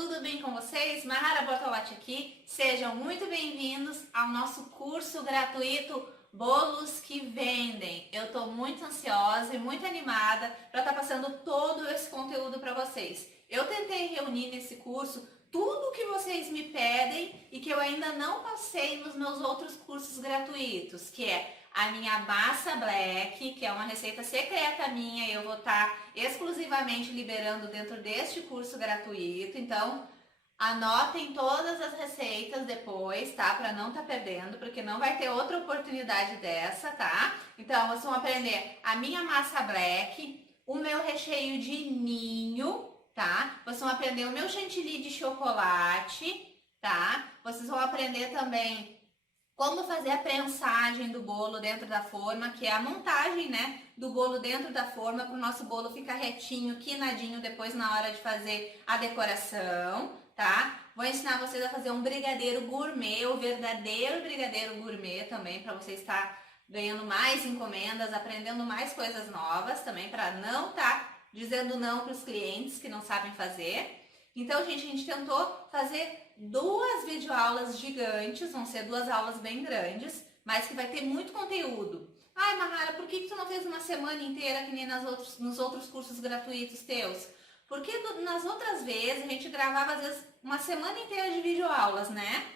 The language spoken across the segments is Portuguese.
tudo bem com vocês? Mahara Bortolatti aqui. Sejam muito bem-vindos ao nosso curso gratuito Bolos que Vendem. Eu estou muito ansiosa e muito animada para estar passando todo esse conteúdo para vocês. Eu tentei reunir nesse curso tudo o que vocês me pedem e que eu ainda não passei nos meus outros cursos gratuitos, que é a minha massa black, que é uma receita secreta minha e eu vou estar exclusivamente liberando dentro deste curso gratuito. Então, anotem todas as receitas depois, tá? Para não estar perdendo, porque não vai ter outra oportunidade dessa, tá? Então, vocês vão aprender a minha massa black, o meu recheio de ninho, tá? Vocês vão aprender o meu chantilly de chocolate, tá? Vocês vão aprender também como fazer a prensagem do bolo dentro da forma, que é a montagem, né, do bolo dentro da forma, para o nosso bolo ficar retinho, quinadinho depois na hora de fazer a decoração, tá? Vou ensinar vocês a fazer um brigadeiro gourmet, o verdadeiro brigadeiro gourmet também, para vocês estar ganhando mais encomendas, aprendendo mais coisas novas também, para não estar dizendo não para os clientes que não sabem fazer. Então, gente, a gente tentou fazer duas videoaulas gigantes, vão ser duas aulas bem grandes, mas que vai ter muito conteúdo. Ai, Mahara, por que tu não fez uma semana inteira que nem nos outros cursos gratuitos teus? Porque nas outras vezes a gente gravava às vezes uma semana inteira de videoaulas, né?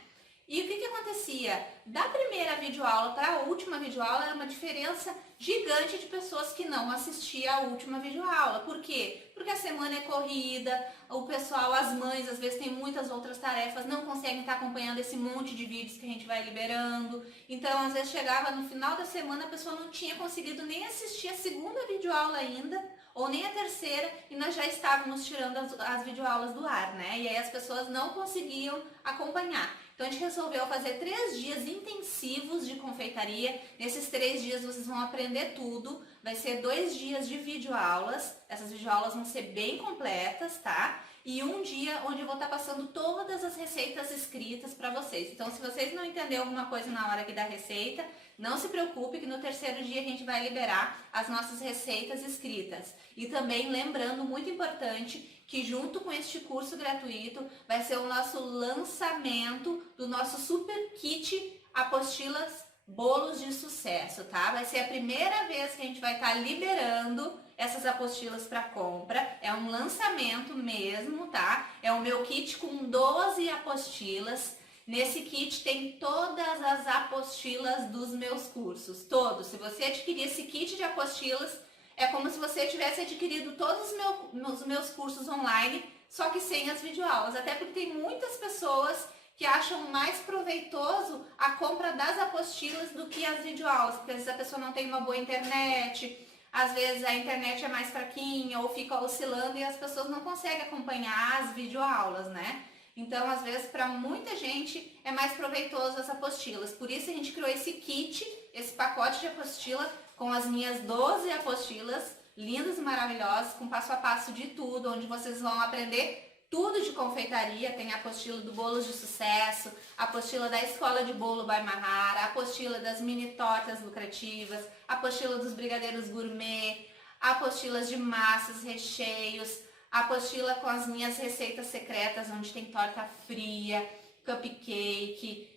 E o que acontecia? Da primeira videoaula para a última videoaula era uma diferença gigante de pessoas que não assistiam a última videoaula. Por quê? Porque a semana é corrida, o pessoal, as mães, às vezes tem muitas outras tarefas, não conseguem estar acompanhando esse monte de vídeos que a gente vai liberando. Então, às vezes chegava no final da semana, a pessoa não tinha conseguido nem assistir a segunda videoaula ainda, ou nem a terceira, e nós já estávamos tirando as videoaulas do ar, né? E aí as pessoas não conseguiam acompanhar. Então a gente resolveu fazer 3 dias intensivos de confeitaria. Nesses 3 dias vocês vão aprender tudo. Vai ser 2 dias de videoaulas. Essas videoaulas vão ser bem completas, tá? E um dia onde eu vou estar passando todas as receitas escritas para vocês. Então, se vocês não entenderam alguma coisa na hora aqui da receita, não se preocupe que no terceiro dia a gente vai liberar as nossas receitas escritas. E também lembrando, muito importante, que junto com este curso gratuito vai ser o nosso lançamento do nosso super kit apostilas bolos de sucesso, tá? Vai ser a primeira vez que a gente vai estar liberando essas apostilas para compra. É um lançamento mesmo, tá? É o meu kit com 12 apostilas. Nesse kit tem todas as apostilas dos meus cursos, todos. Se você adquirir esse kit de apostilas, é como se você tivesse adquirido todos os meus cursos online, só que sem as videoaulas. Até porque tem muitas pessoas que acham mais proveitoso a compra das apostilas do que as videoaulas. Porque às vezes a pessoa não tem uma boa internet, às vezes a internet é mais fraquinha ou fica oscilando e as pessoas não conseguem acompanhar as videoaulas, né? Então, às vezes, para muita gente é mais proveitoso as apostilas. Por isso a gente criou esse kit, esse pacote de apostila com as minhas 12 apostilas, lindas e maravilhosas, com passo a passo de tudo, onde vocês vão aprender tudo de confeitaria. Tem a apostila do Bolos de Sucesso, a apostila da Escola de Bolo by Mahara, a apostila das mini tortas lucrativas, a apostila dos brigadeiros gourmet, apostilas de massas, recheios, a apostila com as minhas receitas secretas, onde tem torta fria, cupcake,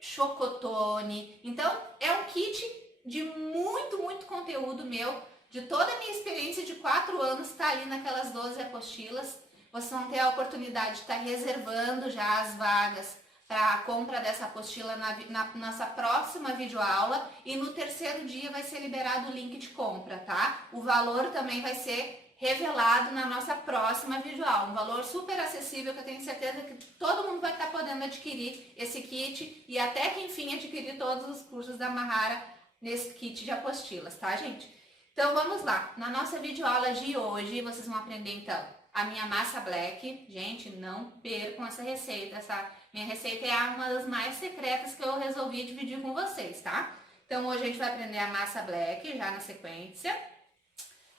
chocotone. Então, é um kit de muito conteúdo meu, de toda a minha experiência de 4 anos, está ali naquelas 12 apostilas. Vocês vão ter a oportunidade de estar reservando já as vagas para a compra dessa apostila na nossa próxima videoaula, e no terceiro dia vai ser liberado o link de compra, tá? O valor também vai ser revelado na nossa próxima videoaula, um valor super acessível que eu tenho certeza que todo mundo vai estar podendo adquirir esse kit e até que enfim adquirir todos os cursos da Mahara nesse kit de apostilas, tá, gente? Então vamos lá, na nossa videoaula de hoje vocês vão aprender então a minha massa black. Gente, não percam essa receita, essa minha receita é uma das mais secretas que eu resolvi dividir com vocês, tá? Então hoje a gente vai aprender a massa black já na sequência.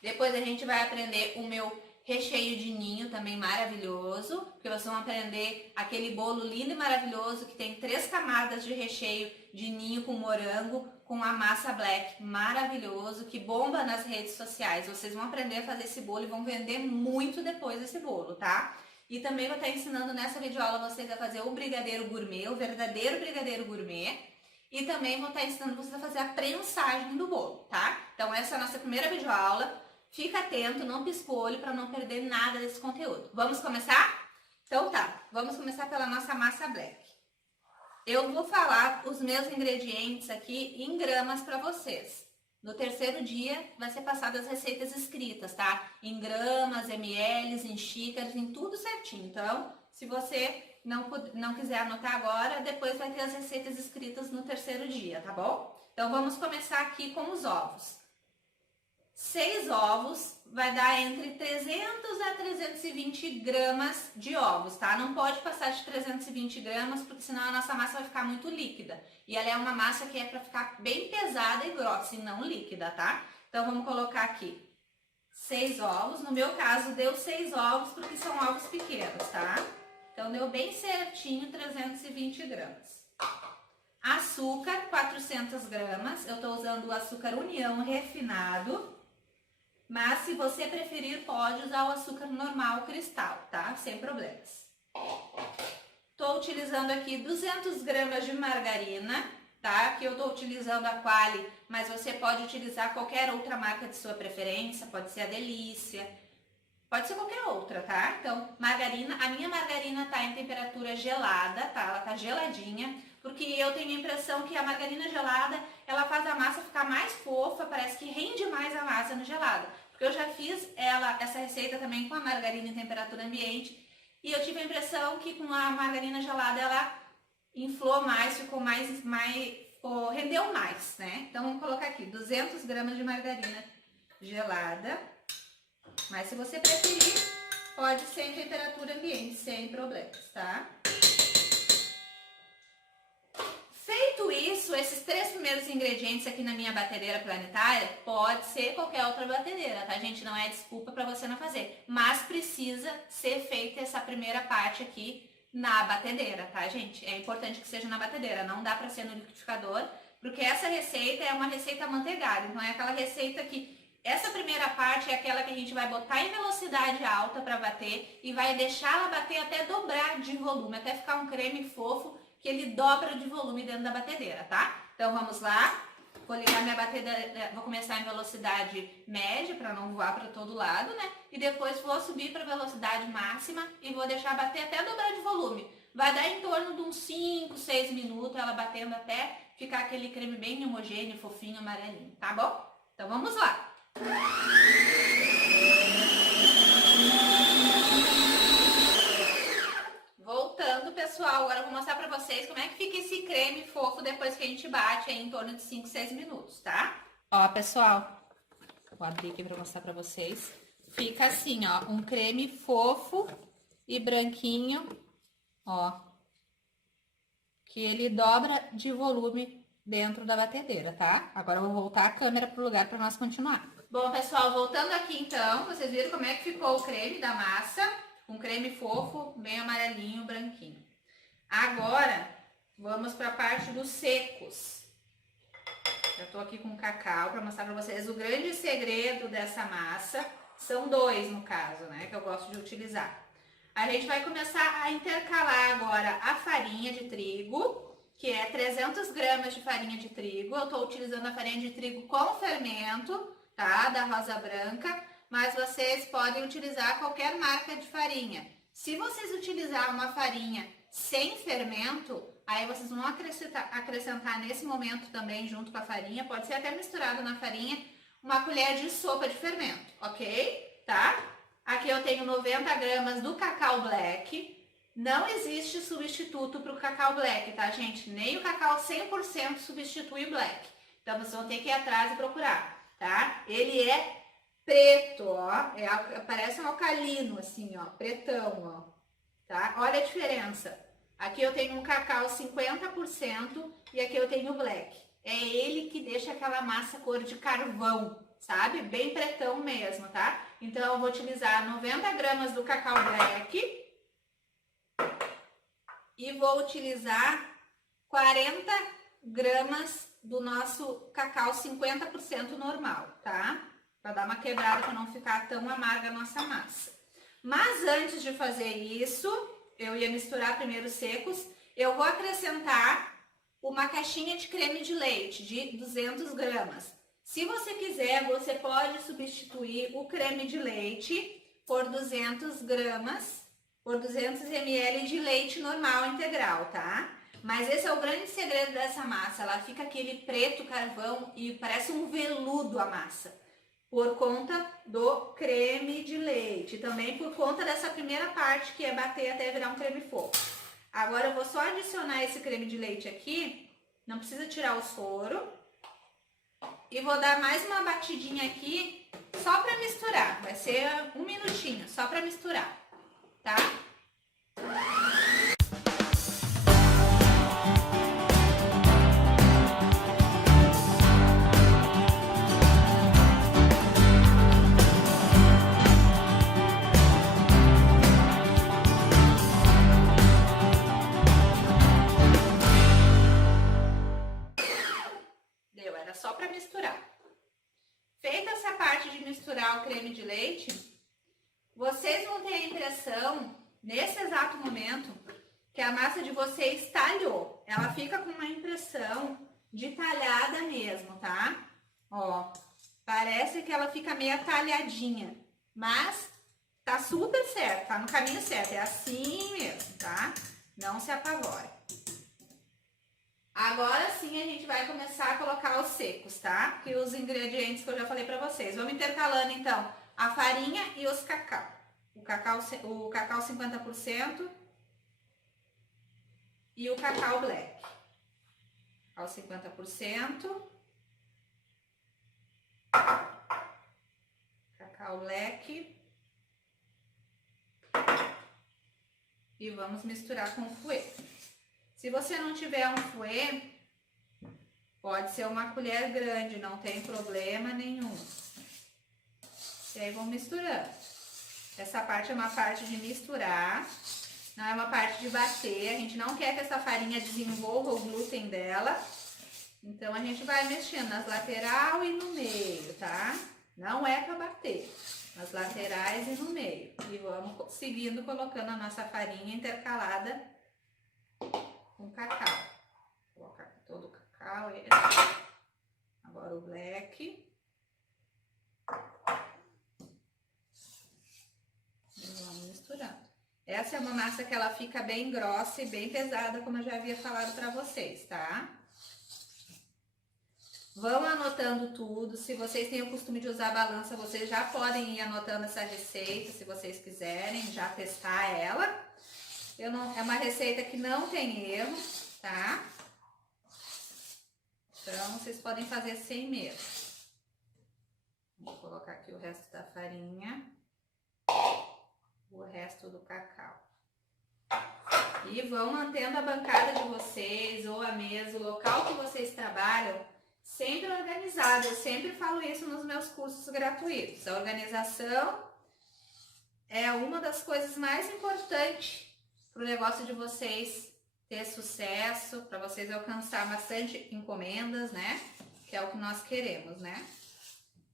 Depois a gente vai aprender o meu recheio de ninho, também maravilhoso, porque vocês vão aprender aquele bolo lindo e maravilhoso que tem 3 camadas de recheio de ninho com morango, com a massa black, maravilhoso, que bomba nas redes sociais. Vocês vão aprender a fazer esse bolo e vão vender muito depois esse bolo, tá? E também vou estar ensinando nessa videoaula vocês a fazer o brigadeiro gourmet, o verdadeiro brigadeiro gourmet. E também vou estar ensinando vocês a fazer a prensagem do bolo, tá? Então essa é a nossa primeira videoaula. Fica atento, não pisca o olho para não perder nada desse conteúdo. Vamos começar? Então tá, vamos começar pela nossa massa black. Eu vou falar os meus ingredientes aqui em gramas para vocês. No terceiro dia vai ser passado as receitas escritas, tá? Em gramas, ml, em xícaras, em tudo certinho. Então, se você não quiser anotar agora, depois vai ter as receitas escritas no terceiro dia, tá bom? Então, vamos começar aqui com os ovos. 6 ovos vai dar entre 300 a 320 gramas de ovos, tá? Não pode passar de 320 gramas, porque senão a nossa massa vai ficar muito líquida. E ela é uma massa que é para ficar bem pesada e grossa, e não líquida, tá? Então, vamos colocar aqui 6 ovos. No meu caso, deu 6 ovos, porque são ovos pequenos, tá? Então, deu bem certinho 320 gramas. Açúcar, 400 gramas. Eu tô usando o açúcar União refinado. Mas, se você preferir, pode usar o açúcar normal cristal, tá? Sem problemas. Tô utilizando aqui 200 gramas de margarina, tá? Aqui eu tô utilizando a Qualy, mas você pode utilizar qualquer outra marca de sua preferência. Pode ser a Delícia, pode ser qualquer outra, tá? Então, margarina, a minha margarina tá em temperatura gelada, tá? Ela tá geladinha, porque eu tenho a impressão que a margarina gelada, ela faz a massa ficar mais fofa, parece que rende mais a massa no gelado. Porque eu já fiz essa receita também com a margarina em temperatura ambiente, e eu tive a impressão que com a margarina gelada ela inflou mais, rendeu mais, né? Então, vamos colocar aqui 200 gramas de margarina gelada. Mas se você preferir, pode ser em temperatura ambiente, sem problemas, tá? Feito isso, esses 3 primeiros ingredientes aqui na minha batedeira planetária, pode ser qualquer outra batedeira, tá, gente? Não é desculpa para você não fazer. Mas precisa ser feita essa primeira parte aqui na batedeira, tá, gente? É importante que seja na batedeira, não dá para ser no liquidificador, porque essa receita é uma receita amanteigada. Então é aquela receita que essa primeira parte é aquela que a gente vai botar em velocidade alta para bater e vai deixar ela bater até dobrar de volume, até ficar um creme fofo que ele dobra de volume dentro da batedeira, tá? Então vamos lá, vou ligar minha batedeira, vou começar em velocidade média para não voar para todo lado, né? E depois vou subir para velocidade máxima e vou deixar bater até dobrar de volume. Vai dar em torno de uns 5, 6 minutos ela batendo até ficar aquele creme bem homogêneo, fofinho, amarelinho, tá bom? Então vamos lá. Voltando, pessoal, agora eu vou mostrar pra vocês como é que fica esse creme fofo depois que a gente bate aí em torno de 5, 6 minutos, tá? Ó, pessoal, vou abrir aqui pra mostrar pra vocês. Fica assim, ó, um creme fofo e branquinho, ó, que ele dobra de volume dentro da batedeira, tá? Agora eu vou voltar a câmera pro lugar pra nós continuar. Bom, pessoal, voltando aqui então, vocês viram como é que ficou o creme da massa? Um creme fofo, bem amarelinho, branquinho. Agora, vamos para a parte dos secos. Já tô aqui com cacau para mostrar para vocês o grande segredo dessa massa. São 2 no caso, né, que eu gosto de utilizar. A gente vai começar a intercalar agora a farinha de trigo, que é 300 gramas de farinha de trigo. Eu tô utilizando a farinha de trigo com fermento, tá, da Rosa Branca. Mas vocês podem utilizar qualquer marca de farinha. Se vocês utilizar uma farinha sem fermento, aí vocês vão acrescentar nesse momento também, junto com a farinha, pode ser até misturado na farinha, uma colher de sopa de fermento, ok? Tá? Aqui eu tenho 90 gramas do cacau black. Não existe substituto para o cacau black, tá, gente? Nem o cacau 100% substitui o black. Então, vocês vão ter que ir atrás e procurar, tá? Ele é preto, ó, parece um alcalino, assim, ó, pretão, ó, tá? Olha a diferença. Aqui eu tenho um cacau 50% e aqui eu tenho o black. É ele que deixa aquela massa cor de carvão, sabe? Bem pretão mesmo, tá? Então eu vou utilizar 90 gramas do cacau black e vou utilizar 40 gramas do nosso cacau 50% normal, tá? Para dar uma quebrada, para não ficar tão amarga a nossa massa. Mas antes de fazer isso, eu ia misturar primeiro os secos, eu vou acrescentar uma caixinha de creme de leite de 200 gramas. Se você quiser, você pode substituir o creme de leite por 200 gramas, por 200 ml de leite normal integral, tá? Mas esse é o grande segredo dessa massa, ela fica aquele preto carvão e parece um veludo a massa, por conta do creme de leite, também por conta dessa primeira parte que é bater até virar um creme fofo. Agora eu vou só adicionar esse creme de leite aqui, não precisa tirar o soro, e vou dar mais uma batidinha aqui só para misturar, vai ser um minutinho só para misturar, tá? Só para misturar. Feita essa parte de misturar o creme de leite, vocês vão ter a impressão, nesse exato momento, que a massa de vocês talhou. Ela fica com uma impressão de talhada mesmo, tá? Ó, parece que ela fica meio talhadinha, mas tá super certo, tá no caminho certo, é assim mesmo, tá? Não se apavore. Agora sim a gente vai começar a colocar os secos, tá? E os ingredientes que eu já falei pra vocês. Vamos intercalando então a farinha e os cacau. O cacau 50% e o cacau black. Ao 50%. Cacau black. E vamos misturar com o fouet. Se você não tiver um fouet, pode ser uma colher grande, não tem problema nenhum. E aí vamos misturando. Essa parte é uma parte de misturar, não é uma parte de bater. A gente não quer que essa farinha desenvolva o glúten dela. Então a gente vai mexendo nas laterais e no meio, tá? Não é para bater, nas laterais e no meio. E vamos seguindo colocando a nossa farinha intercalada com cacau. Vou colocar todo o cacau, agora o black. E vamos misturando. Essa é uma massa que ela fica bem grossa e bem pesada, como eu já havia falado para vocês, tá? Vão anotando tudo. Se vocês têm o costume de usar a balança, vocês já podem ir anotando essa receita, se vocês quiserem já testar ela. É uma receita que não tem erro, tá? Então, vocês podem fazer sem medo. Vou colocar aqui o resto da farinha, o resto do cacau. E vão mantendo a bancada de vocês, ou a mesa, o local que vocês trabalham, sempre organizado. Eu sempre falo isso nos meus cursos gratuitos. A organização é uma das coisas mais importantes para o negócio de vocês ter sucesso, para vocês alcançar bastante encomendas, né? Que é o que nós queremos, né?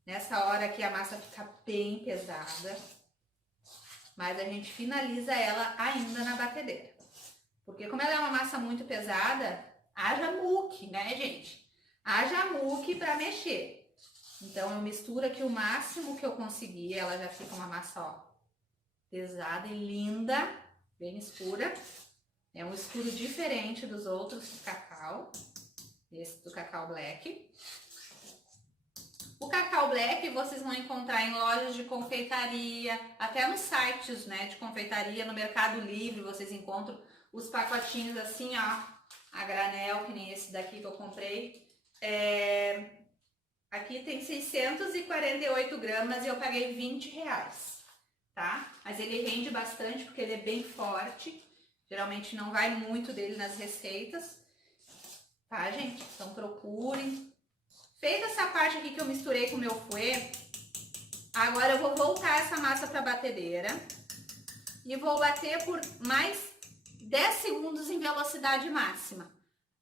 Nessa hora aqui a massa fica bem pesada, mas a gente finaliza ela ainda na batedeira. Porque como ela é uma massa muito pesada, haja muque, né, gente? Haja muque para mexer. Então eu misturo aqui o máximo que eu conseguir, ela já fica uma massa, ó, pesada e linda, bem escura. É um escuro diferente dos outros do cacau, esse do cacau black. O cacau black vocês vão encontrar em lojas de confeitaria, até nos sites, né, de confeitaria, no Mercado Livre vocês encontram os pacotinhos assim, ó, a granel, que nem esse daqui que eu comprei. Aqui tem 648 gramas e eu paguei R$20, tá? Mas ele rende bastante porque ele é bem forte. Geralmente não vai muito dele nas receitas, tá, gente? Então procurem. Feita essa parte aqui que eu misturei com o meu fouet, agora eu vou voltar essa massa para a batedeira e vou bater por mais 10 segundos em velocidade máxima.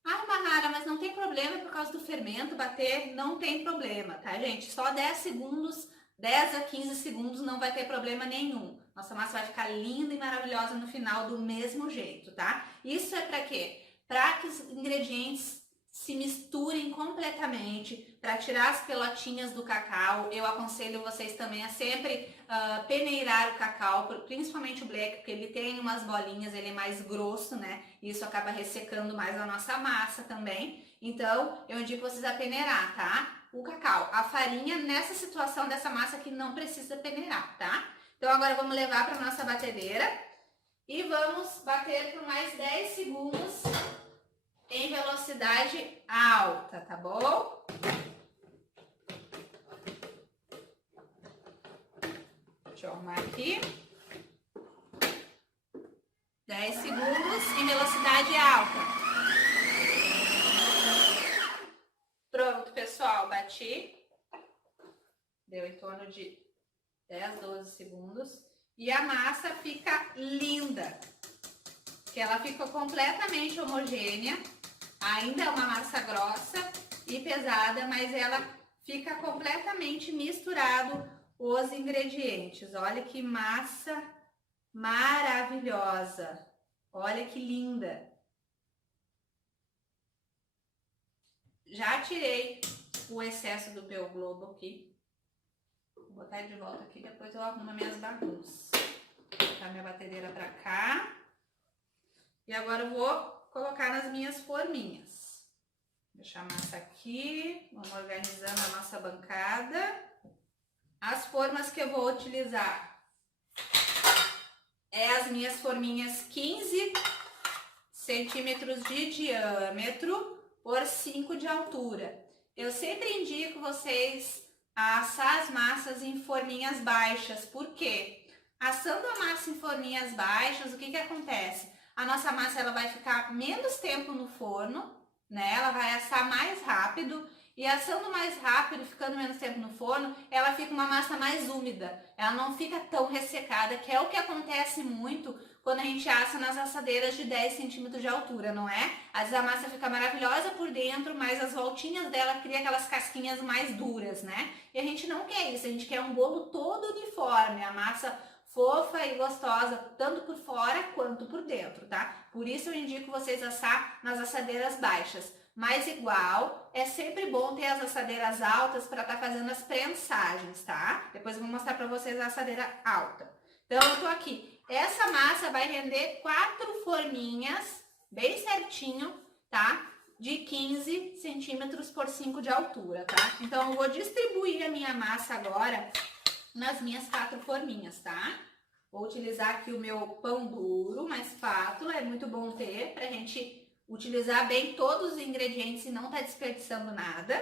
Ah, Mahara, mas não tem problema por causa do fermento, bater não tem problema, tá, gente? Só 10 segundos, 10 a 15 segundos não vai ter problema nenhum. Nossa massa vai ficar linda e maravilhosa no final do mesmo jeito, tá? Isso é para quê? Para que os ingredientes se misturem completamente, para tirar as pelotinhas do cacau. Eu aconselho vocês também a sempre peneirar o cacau, principalmente o black, porque ele tem umas bolinhas, ele é mais grosso, né? E isso acaba ressecando mais a nossa massa também. Então, eu indico vocês a peneirar, tá? O cacau. A farinha, nessa situação dessa massa aqui, não precisa peneirar, tá? Então, agora vamos levar para nossa batedeira e vamos bater por mais 10 segundos em velocidade alta, tá bom? Deixa eu arrumar aqui. 10 segundos em velocidade alta. Pronto, pessoal, bati. Deu em torno de 10, 12 segundos. E a massa fica linda. Que ela fica completamente homogênea. Ainda é uma massa grossa e pesada, mas ela fica completamente misturado os ingredientes. Olha que massa maravilhosa. Olha que linda. Já tirei o excesso do meu globo aqui. Vou botar ele de volta aqui, depois eu arrumo minhas bagunças. Vou botar minha batedeira pra cá. E agora eu vou colocar nas minhas forminhas. Deixar a massa aqui, vamos organizando a nossa bancada. As formas que eu vou utilizar é as minhas forminhas 15 centímetros de diâmetro por 5 de altura. Eu sempre indico vocês a assar as massas em forminhas baixas. Por quê? Assando a massa em forminhas baixas, o que acontece? A nossa massa ela vai ficar menos tempo no forno, né? Ela vai assar mais rápido e assando mais rápido, ficando menos tempo no forno, ela fica uma massa mais úmida. Ela não fica tão ressecada, que é o que acontece muito quando a gente assa nas assadeiras de 10 centímetros de altura, não é? Às vezes a massa fica maravilhosa por dentro, mas as voltinhas dela criam aquelas casquinhas mais duras, né? E a gente não quer isso, a gente quer um bolo todo uniforme, a massa fofa e gostosa, tanto por fora quanto por dentro, tá? Por isso eu indico vocês assar nas assadeiras baixas. Mas igual, é sempre bom ter as assadeiras altas para estar fazendo as prensagens, tá? Depois eu vou mostrar para vocês a assadeira alta. Então eu tô aqui. Essa massa vai render 4 forminhas, bem certinho, tá? De 15 centímetros por 5 de altura, tá? Então eu vou distribuir a minha massa agora nas minhas 4 forminhas, tá? Vou utilizar aqui o meu pão duro, uma espátula, é muito bom ter pra gente utilizar bem todos os ingredientes e não tá desperdiçando nada.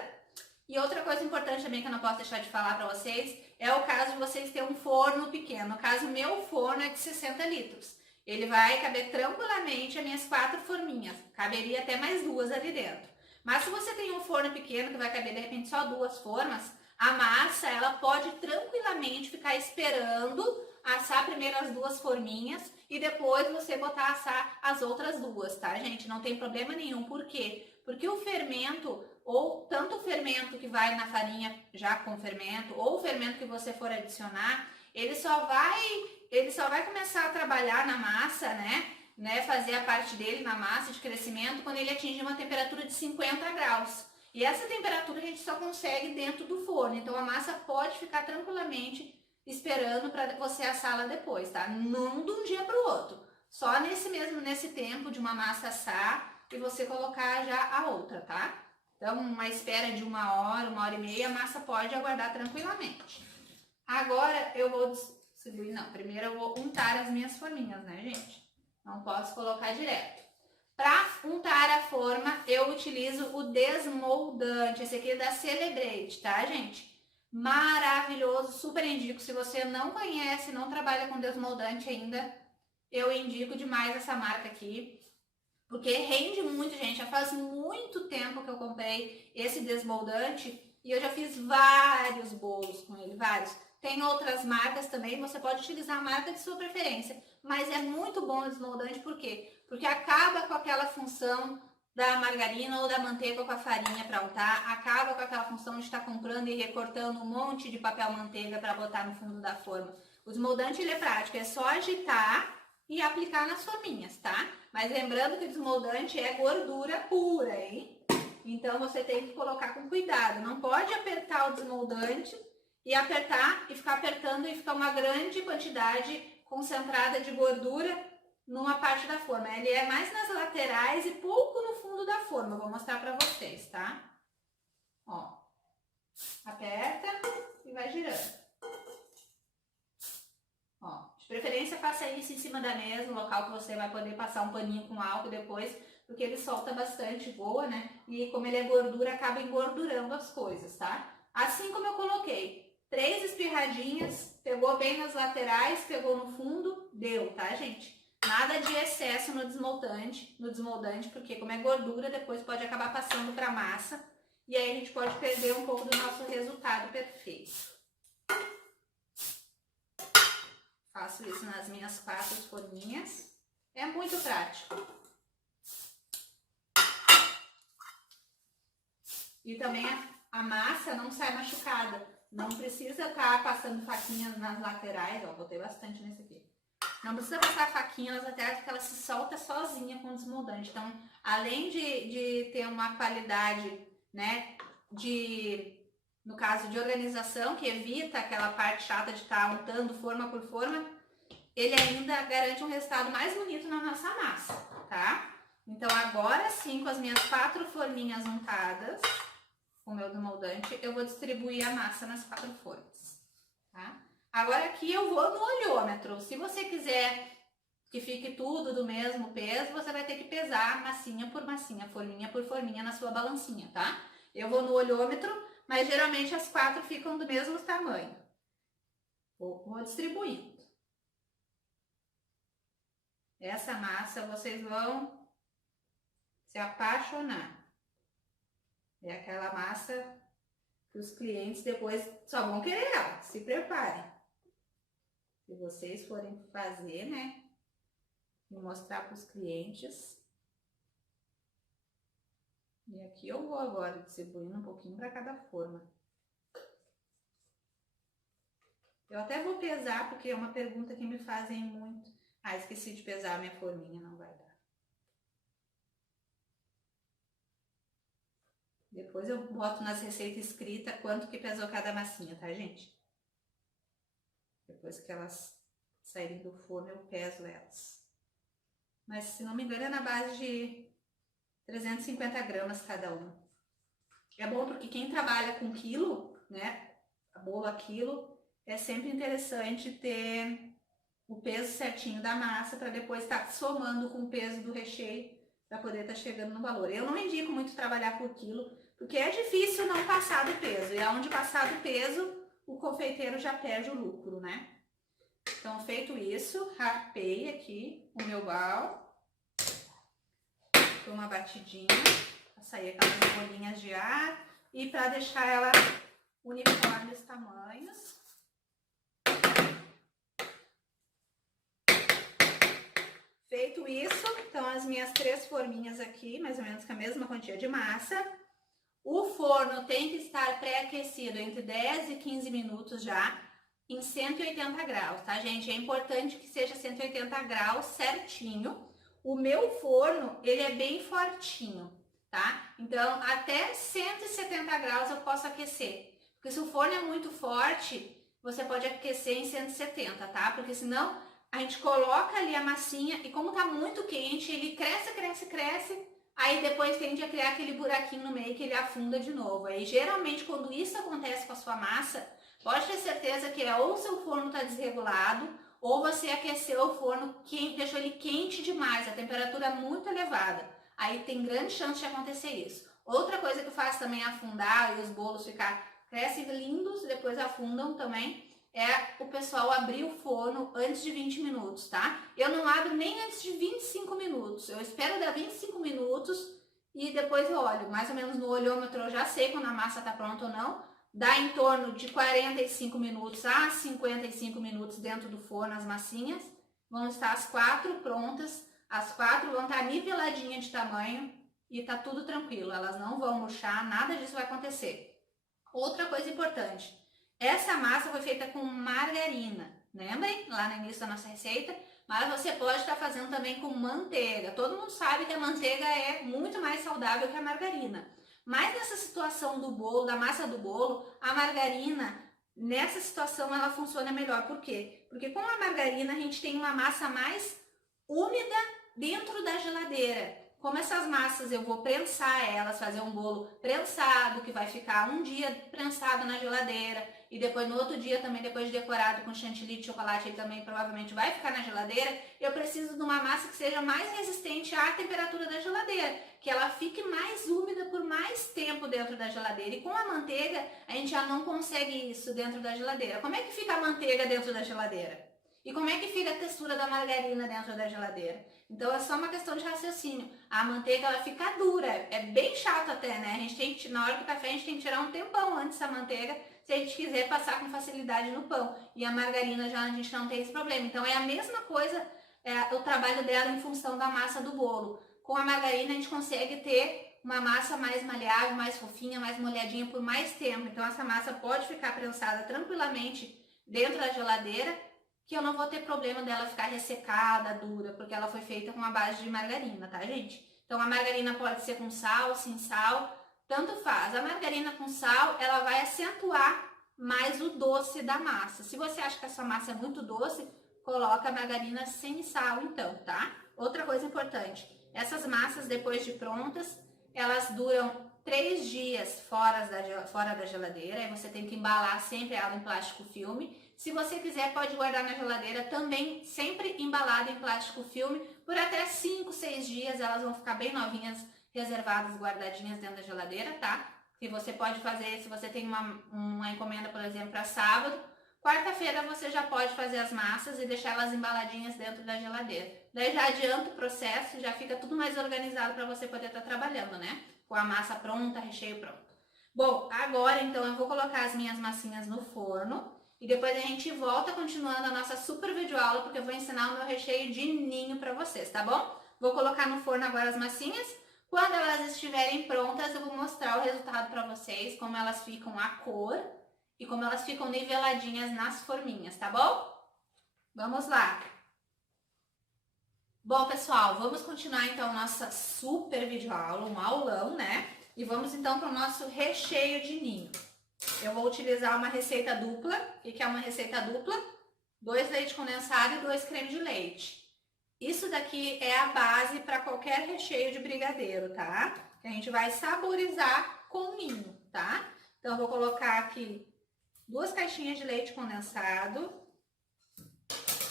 E outra coisa importante também que eu não posso deixar de falar pra vocês é o caso de vocês terem um forno pequeno. No caso, o meu forno é de 60 litros. Ele vai caber tranquilamente as minhas 4 forminhas. Caberia até mais 2 ali dentro. Mas se você tem um forno pequeno que vai caber de repente só 2 formas, a massa ela pode tranquilamente ficar esperando assar primeiro as 2 forminhas e depois você botar a assar as outras 2, tá, gente? Não tem problema nenhum. Por quê? Porque o fermento, ou tanto o fermento que vai na farinha já com fermento, ou o fermento que você for adicionar, ele só vai começar a trabalhar na massa, né? Fazer a parte dele na massa de crescimento quando ele atingir uma temperatura de 50 graus. E essa temperatura a gente só consegue dentro do forno. Então a massa pode ficar tranquilamente esperando para você assá-la depois, tá? Não de um dia para o outro. Só nesse tempo de uma massa assar e você colocar já a outra, tá? Então, uma espera de 1 hora, 1 hora e meia, a massa pode aguardar tranquilamente. Agora eu vou distribuir, não, primeiro eu vou untar as minhas forminhas, né, gente? Não posso colocar direto. Para untar a forma, eu utilizo o desmoldante, esse aqui é da Celebrate, tá, gente? Maravilhoso, super indico. Se você não conhece, não trabalha com desmoldante ainda, eu indico demais essa marca aqui, porque rende muito, gente. Já faz muito tempo que eu comprei esse desmoldante e eu já fiz vários bolos com ele, vários. Tem outras marcas também, você pode utilizar a marca de sua preferência, mas é muito bom o desmoldante, por quê? Porque acaba com aquela função da margarina ou da manteiga com a farinha para untar, acaba com aquela função de estar comprando e recortando um monte de papel manteiga para botar no fundo da forma. O desmoldante ele é prático, é só agitar e aplicar nas forminhas, tá? Mas lembrando que o desmoldante é gordura pura, hein? Então você tem que colocar com cuidado. Não pode apertar o desmoldante e apertar e ficar apertando e ficar uma grande quantidade concentrada de gordura numa parte da forma. Ele é mais nas laterais e pouco no fundo da forma. Eu vou mostrar pra vocês, tá? Ó, aperta e vai girando. Ó, de preferência faça isso em cima da mesa, no local que você vai poder passar um paninho com álcool depois, porque ele solta bastante, voa, né? E como ele é gordura, acaba engordurando as coisas, tá? Assim como eu coloquei 3 espirradinhas, pegou bem nas laterais, pegou no fundo, deu, tá, gente? Nada de excesso no desmoldante, porque como é gordura, depois pode acabar passando para massa e aí a gente pode perder um pouco do nosso resultado perfeito. Faço isso nas minhas 4 forminhas. É muito prático. E também a massa não sai machucada. Não precisa estar passando faquinhas nas laterais. Ó, botei bastante nesse aqui. Não precisa passar faquinha nas laterais porque ela se solta sozinha com o desmoldante. Então, além de ter uma qualidade, né, no caso de organização, que evita aquela parte chata de estar untando forma por forma, ele ainda garante um resultado mais bonito na nossa massa, tá? Então, agora sim, com as minhas 4 forminhas untadas, com o meu desmoldante, eu vou distribuir a massa nas 4 formas, tá? Agora aqui eu vou no olhômetro. Se você quiser que fique tudo do mesmo peso, você vai ter que pesar massinha por massinha, forminha por forminha na sua balancinha, tá? Eu vou no olhômetro, mas geralmente as 4 ficam do mesmo tamanho. Vou distribuindo. Essa massa vocês vão se apaixonar. É aquela massa que os clientes depois só vão querer ela. Se preparem. Se vocês forem fazer, né? E mostrar para os clientes. E aqui eu vou agora distribuindo um pouquinho para cada forma. Eu até vou pesar, porque é uma pergunta que me fazem muito. Ah, esqueci de pesar a minha forminha, não vai dar. Depois eu boto nas receitas escritas quanto que pesou cada massinha, tá, gente? Depois que elas saírem do forno, eu peso elas. Mas, se não me engano, é na base de 350 gramas cada uma. É bom porque quem trabalha com quilo, né, bolo a quilo, é sempre interessante ter o peso certinho da massa para depois estar somando com o peso do recheio para poder estar chegando no valor. Eu não indico muito trabalhar por quilo, porque é difícil não passar do peso. E aonde passar do peso, o confeiteiro já perde o lucro, né? Então, feito isso, rapei aqui o meu bal. Dou uma batidinha para sair aquelas bolinhas de ar e para deixar ela uniforme os tamanhos. Feito isso, então as minhas 3 forminhas aqui, mais ou menos com a mesma quantia de massa. O forno tem que estar pré-aquecido entre 10 e 15 minutos já, em 180 graus, tá, gente? É importante que seja 180 graus certinho. O meu forno, ele é bem fortinho, tá? Então, até 170 graus eu posso aquecer. Porque se o forno é muito forte, você pode aquecer em 170, tá? Porque senão a gente coloca ali a massinha e como tá muito quente, ele cresce, aí depois tende a criar aquele buraquinho no meio que ele afunda de novo. Aí geralmente quando isso acontece com a sua massa, pode ter certeza que ou o seu forno tá desregulado, ou você aqueceu o forno, deixou ele quente demais, a temperatura muito elevada. Aí tem grande chance de acontecer isso. Outra coisa que faz também afundar e os bolos crescem lindos, depois afundam também, é o pessoal abrir o forno antes de 20 minutos, tá? Eu não abro nem antes de 25 minutos. Eu espero dar 25 minutos e depois eu olho. Mais ou menos no olhômetro eu já sei quando a massa tá pronta ou não. Dá em torno de 45 minutos a 55 minutos dentro do forno as massinhas. Vão estar as 4 prontas. As 4 vão estar niveladinhas de tamanho e tá tudo tranquilo. Elas não vão murchar, nada disso vai acontecer. Outra coisa importante. Essa massa foi feita com margarina. lembrem, lá no início da nossa receita, mas você pode estar fazendo também com manteiga. Todo mundo sabe que a manteiga é muito mais saudável que a margarina. Mas nessa situação do bolo, da massa do bolo, a margarina, nessa situação, ela funciona melhor. Por quê? Porque com a margarina a gente tem uma massa mais úmida dentro da geladeira. Como essas massas eu vou prensar elas, fazer um bolo prensado, que vai ficar um dia prensado na geladeira, e depois no outro dia também, depois de decorado com chantilly de chocolate, ele também provavelmente vai ficar na geladeira, eu preciso de uma massa que seja mais resistente à temperatura da geladeira, que ela fique mais úmida por mais tempo dentro da geladeira. E com a manteiga, a gente já não consegue isso dentro da geladeira. Como é que fica a manteiga dentro da geladeira? E como é que fica a textura da margarina dentro da geladeira? Então é só uma questão de raciocínio. A manteiga ela fica dura, é bem chato até, né? A gente tem que, na hora do café a gente tem que tirar um tempão antes da manteiga, se a gente quiser passar com facilidade no pão. E a margarina já a gente não tem esse problema. Então é a mesma coisa, o trabalho dela em função da massa do bolo. Com a margarina a gente consegue ter uma massa mais maleável, mais fofinha, mais molhadinha por mais tempo. Então essa massa pode ficar prensada tranquilamente dentro da geladeira, que eu não vou ter problema dela ficar ressecada, dura, porque ela foi feita com a base de margarina, tá, gente? Então a margarina pode ser com sal, sem sal, tanto faz. A margarina com sal, ela vai acentuar mais o doce da massa. Se você acha que essa massa é muito doce, coloca a margarina sem sal então, tá? Outra coisa importante, essas massas depois de prontas, elas duram 3 dias fora da geladeira, aí você tem que embalar sempre ela em plástico filme. Se você quiser, pode guardar na geladeira também, sempre embalada em plástico filme, por até 5, 6 dias, elas vão ficar bem novinhas, reservadas, guardadinhas dentro da geladeira, tá? Que você pode fazer, se você tem uma encomenda, por exemplo, para sábado, quarta-feira você já pode fazer as massas e deixar elas embaladinhas dentro da geladeira. Daí já adianta o processo, já fica tudo mais organizado para você poder estar trabalhando, né? Com a massa pronta, recheio pronto. Bom, agora então eu vou colocar as minhas massinhas no forno. E depois a gente volta continuando a nossa super videoaula, porque eu vou ensinar o meu recheio de ninho para vocês, tá bom? Vou colocar no forno agora as massinhas. Quando elas estiverem prontas, eu vou mostrar o resultado para vocês, como elas ficam a cor e como elas ficam niveladinhas nas forminhas, tá bom? Vamos lá! Bom, pessoal, vamos continuar então nossa super videoaula, um aulão, né? E vamos então para o nosso recheio de ninho. Eu vou utilizar uma receita dupla. O que é uma receita dupla? 2 leite condensado e 2 creme de leite. Isso daqui é a base para qualquer recheio de brigadeiro, tá? Que a gente vai saborizar com ninho, tá? Então, eu vou colocar aqui 2 caixinhas de leite condensado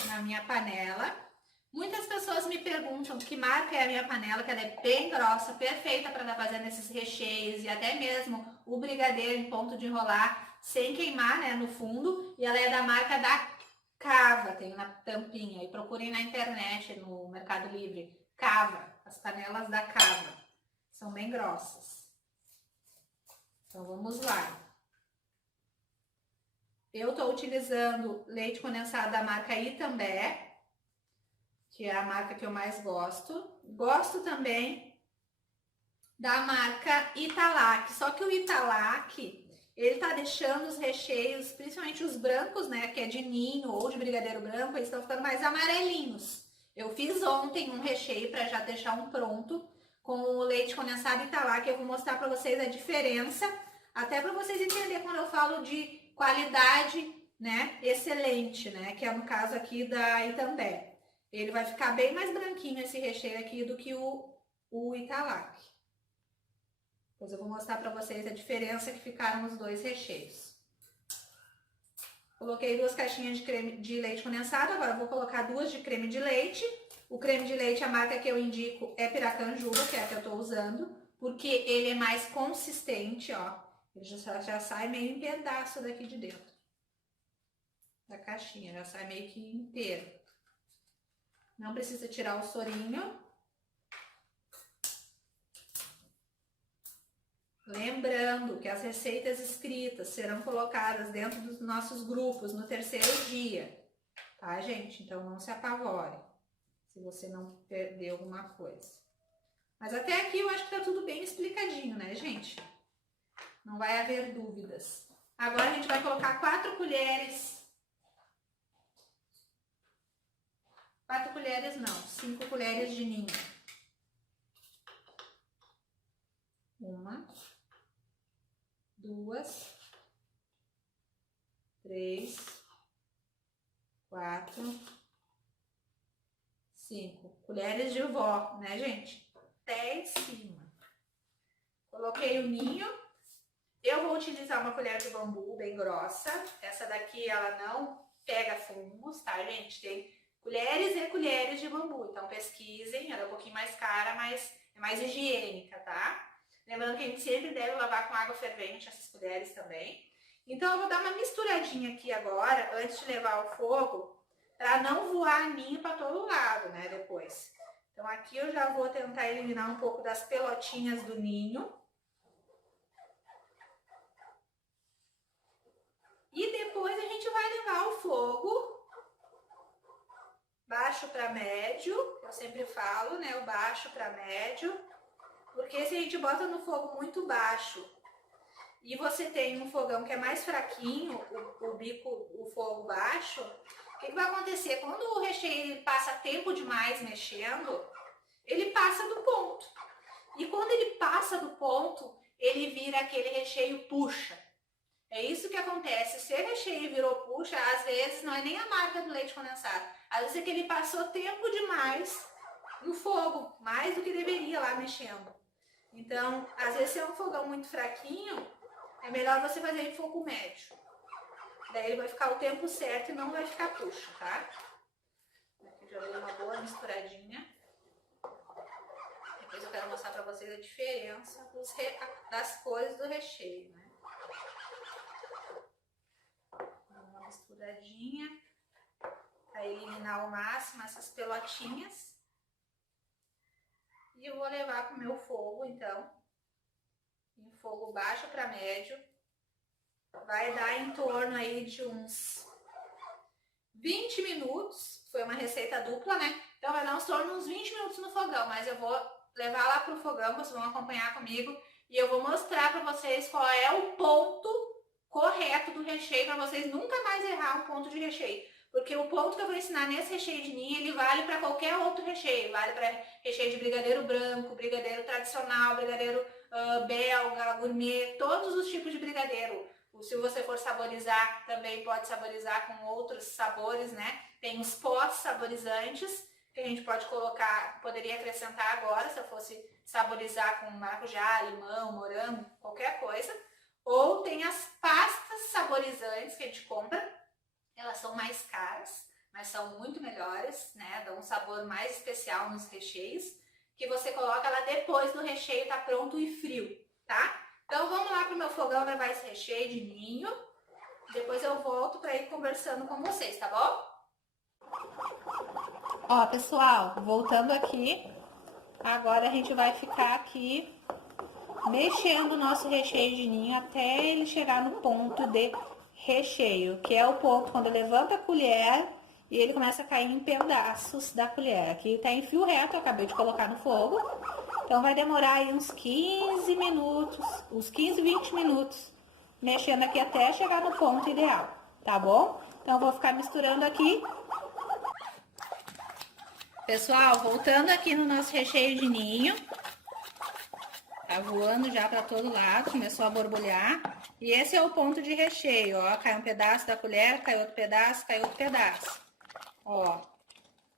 na minha panela. Muitas pessoas me perguntam que marca é a minha panela, que ela é bem grossa, perfeita para estar fazendo esses recheios e até mesmo o brigadeiro em ponto de enrolar sem queimar, né, no fundo. E ela é da marca da Cava, tem na tampinha. E procurem na internet, no Mercado Livre, Cava, as panelas da Cava. São bem grossas. Então vamos lá. Eu estou utilizando leite condensado da marca Itambé, que é a marca que eu mais gosto. Gosto também da marca Italac, só que o Italac, ele tá deixando os recheios, principalmente os brancos, né, que é de ninho ou de brigadeiro branco, eles estão ficando mais amarelinhos. Eu fiz ontem um recheio para já deixar um pronto com o leite condensado Italac, eu vou mostrar para vocês a diferença, até para vocês entenderem quando eu falo de qualidade, né, excelente, né, que é no caso aqui da Itambé. Ele vai ficar bem mais branquinho esse recheio aqui do que o Italac. Depois eu vou mostrar para vocês a diferença que ficaram os 2 recheios. Coloquei 2 caixinhas de leite condensado, agora eu vou colocar 2 de creme de leite. O creme de leite, a marca que eu indico é Piracanjuba, que é a que eu tô usando, porque ele é mais consistente, ó. Ele já sai meio em pedaço daqui de dentro da caixinha, já sai meio que inteiro. Não precisa tirar o sorinho. Lembrando que as receitas escritas serão colocadas dentro dos nossos grupos no 3º dia, tá, gente? Então não se apavore se você não perder alguma coisa. Mas até aqui eu acho que tá tudo bem explicadinho, né, gente? Não vai haver dúvidas. Agora a gente vai colocar 4 colheres 4 colheres não, 5 colheres de ninho. 1, 2, 3, 4, 5 colheres de vó, né, gente? Até em cima. Coloquei o ninho. Eu vou utilizar uma colher de bambu bem grossa. Essa daqui, ela não pega fungos, tá, gente? Tem colheres e colheres de bambu. Então, pesquisem. Ela é um pouquinho mais cara, mas é mais higiênica, tá? Lembrando que a gente sempre deve lavar com água fervente essas colheres também. Então, eu vou dar uma misturadinha aqui agora, antes de levar ao fogo, para não voar ninho para todo lado, né, depois. Então, aqui eu já vou tentar eliminar um pouco das pelotinhas do ninho. E depois a gente vai levar ao fogo, baixo para médio, eu sempre falo, né, o baixo para médio, porque se a gente bota no fogo muito baixo e você tem um fogão que é mais fraquinho, o bico, o fogo baixo, o que vai acontecer? Quando o recheio passa tempo demais mexendo, ele passa do ponto. E quando ele passa do ponto, ele vira aquele recheio puxa. É isso que acontece. Se o recheio virou puxa, às vezes não é nem a marca do leite condensado. Às vezes é que ele passou tempo demais no fogo, mais do que deveria lá mexendo. Então, às vezes se é um fogão muito fraquinho, é melhor você fazer em fogo médio. Daí ele vai ficar o tempo certo e não vai ficar puxa, tá? Aqui já dei uma boa misturadinha. Depois eu quero mostrar pra vocês a diferença das cores do recheio, né? Uma misturadinha para eliminar ao máximo essas pelotinhas. E eu vou levar para o meu fogo, então, em fogo baixo para médio. Vai dar em torno aí de uns 20 minutos. Foi uma receita dupla, né? Então vai dar em torno de uns 20 minutos no fogão, mas eu vou levar lá pro fogão, vocês vão acompanhar comigo. E eu vou mostrar para vocês qual é o ponto correto do recheio, para vocês nunca mais errar um ponto de recheio. Porque o ponto que eu vou ensinar nesse recheio de ninho, ele vale para qualquer outro recheio. Vale para recheio de brigadeiro branco, brigadeiro tradicional, brigadeiro belga, gourmet, todos os tipos de brigadeiro. Se você for saborizar, também pode saborizar com outros sabores, né? Tem os pós saborizantes, que a gente pode colocar, poderia acrescentar agora, se eu fosse saborizar com maracujá, limão, morango, qualquer coisa. Ou tem as pastas saborizantes que a gente compra. Elas são mais caras, mas são muito melhores, né? Dão um sabor mais especial nos recheios, que você coloca lá depois do recheio tá pronto e frio, tá? Então vamos lá pro meu fogão levar esse recheio de ninho. Depois eu volto para ir conversando com vocês, tá bom? Ó, pessoal, voltando aqui. Agora a gente vai ficar aqui mexendo o nosso recheio de ninho até ele chegar no ponto de recheio, que é o ponto quando levanta a colher e ele começa a cair em pedaços da colher. Aqui tá em fio reto, eu acabei de colocar no fogo. Então vai demorar aí uns 15 minutos, uns 15, 20 minutos, mexendo aqui até chegar no ponto ideal, tá bom? Então eu vou ficar misturando aqui. Pessoal, voltando aqui no nosso recheio de ninho. Tá voando já para todo lado, começou a borbulhar. E esse é o ponto de recheio, ó. Cai um pedaço da colher, cai outro pedaço, cai outro pedaço. Ó,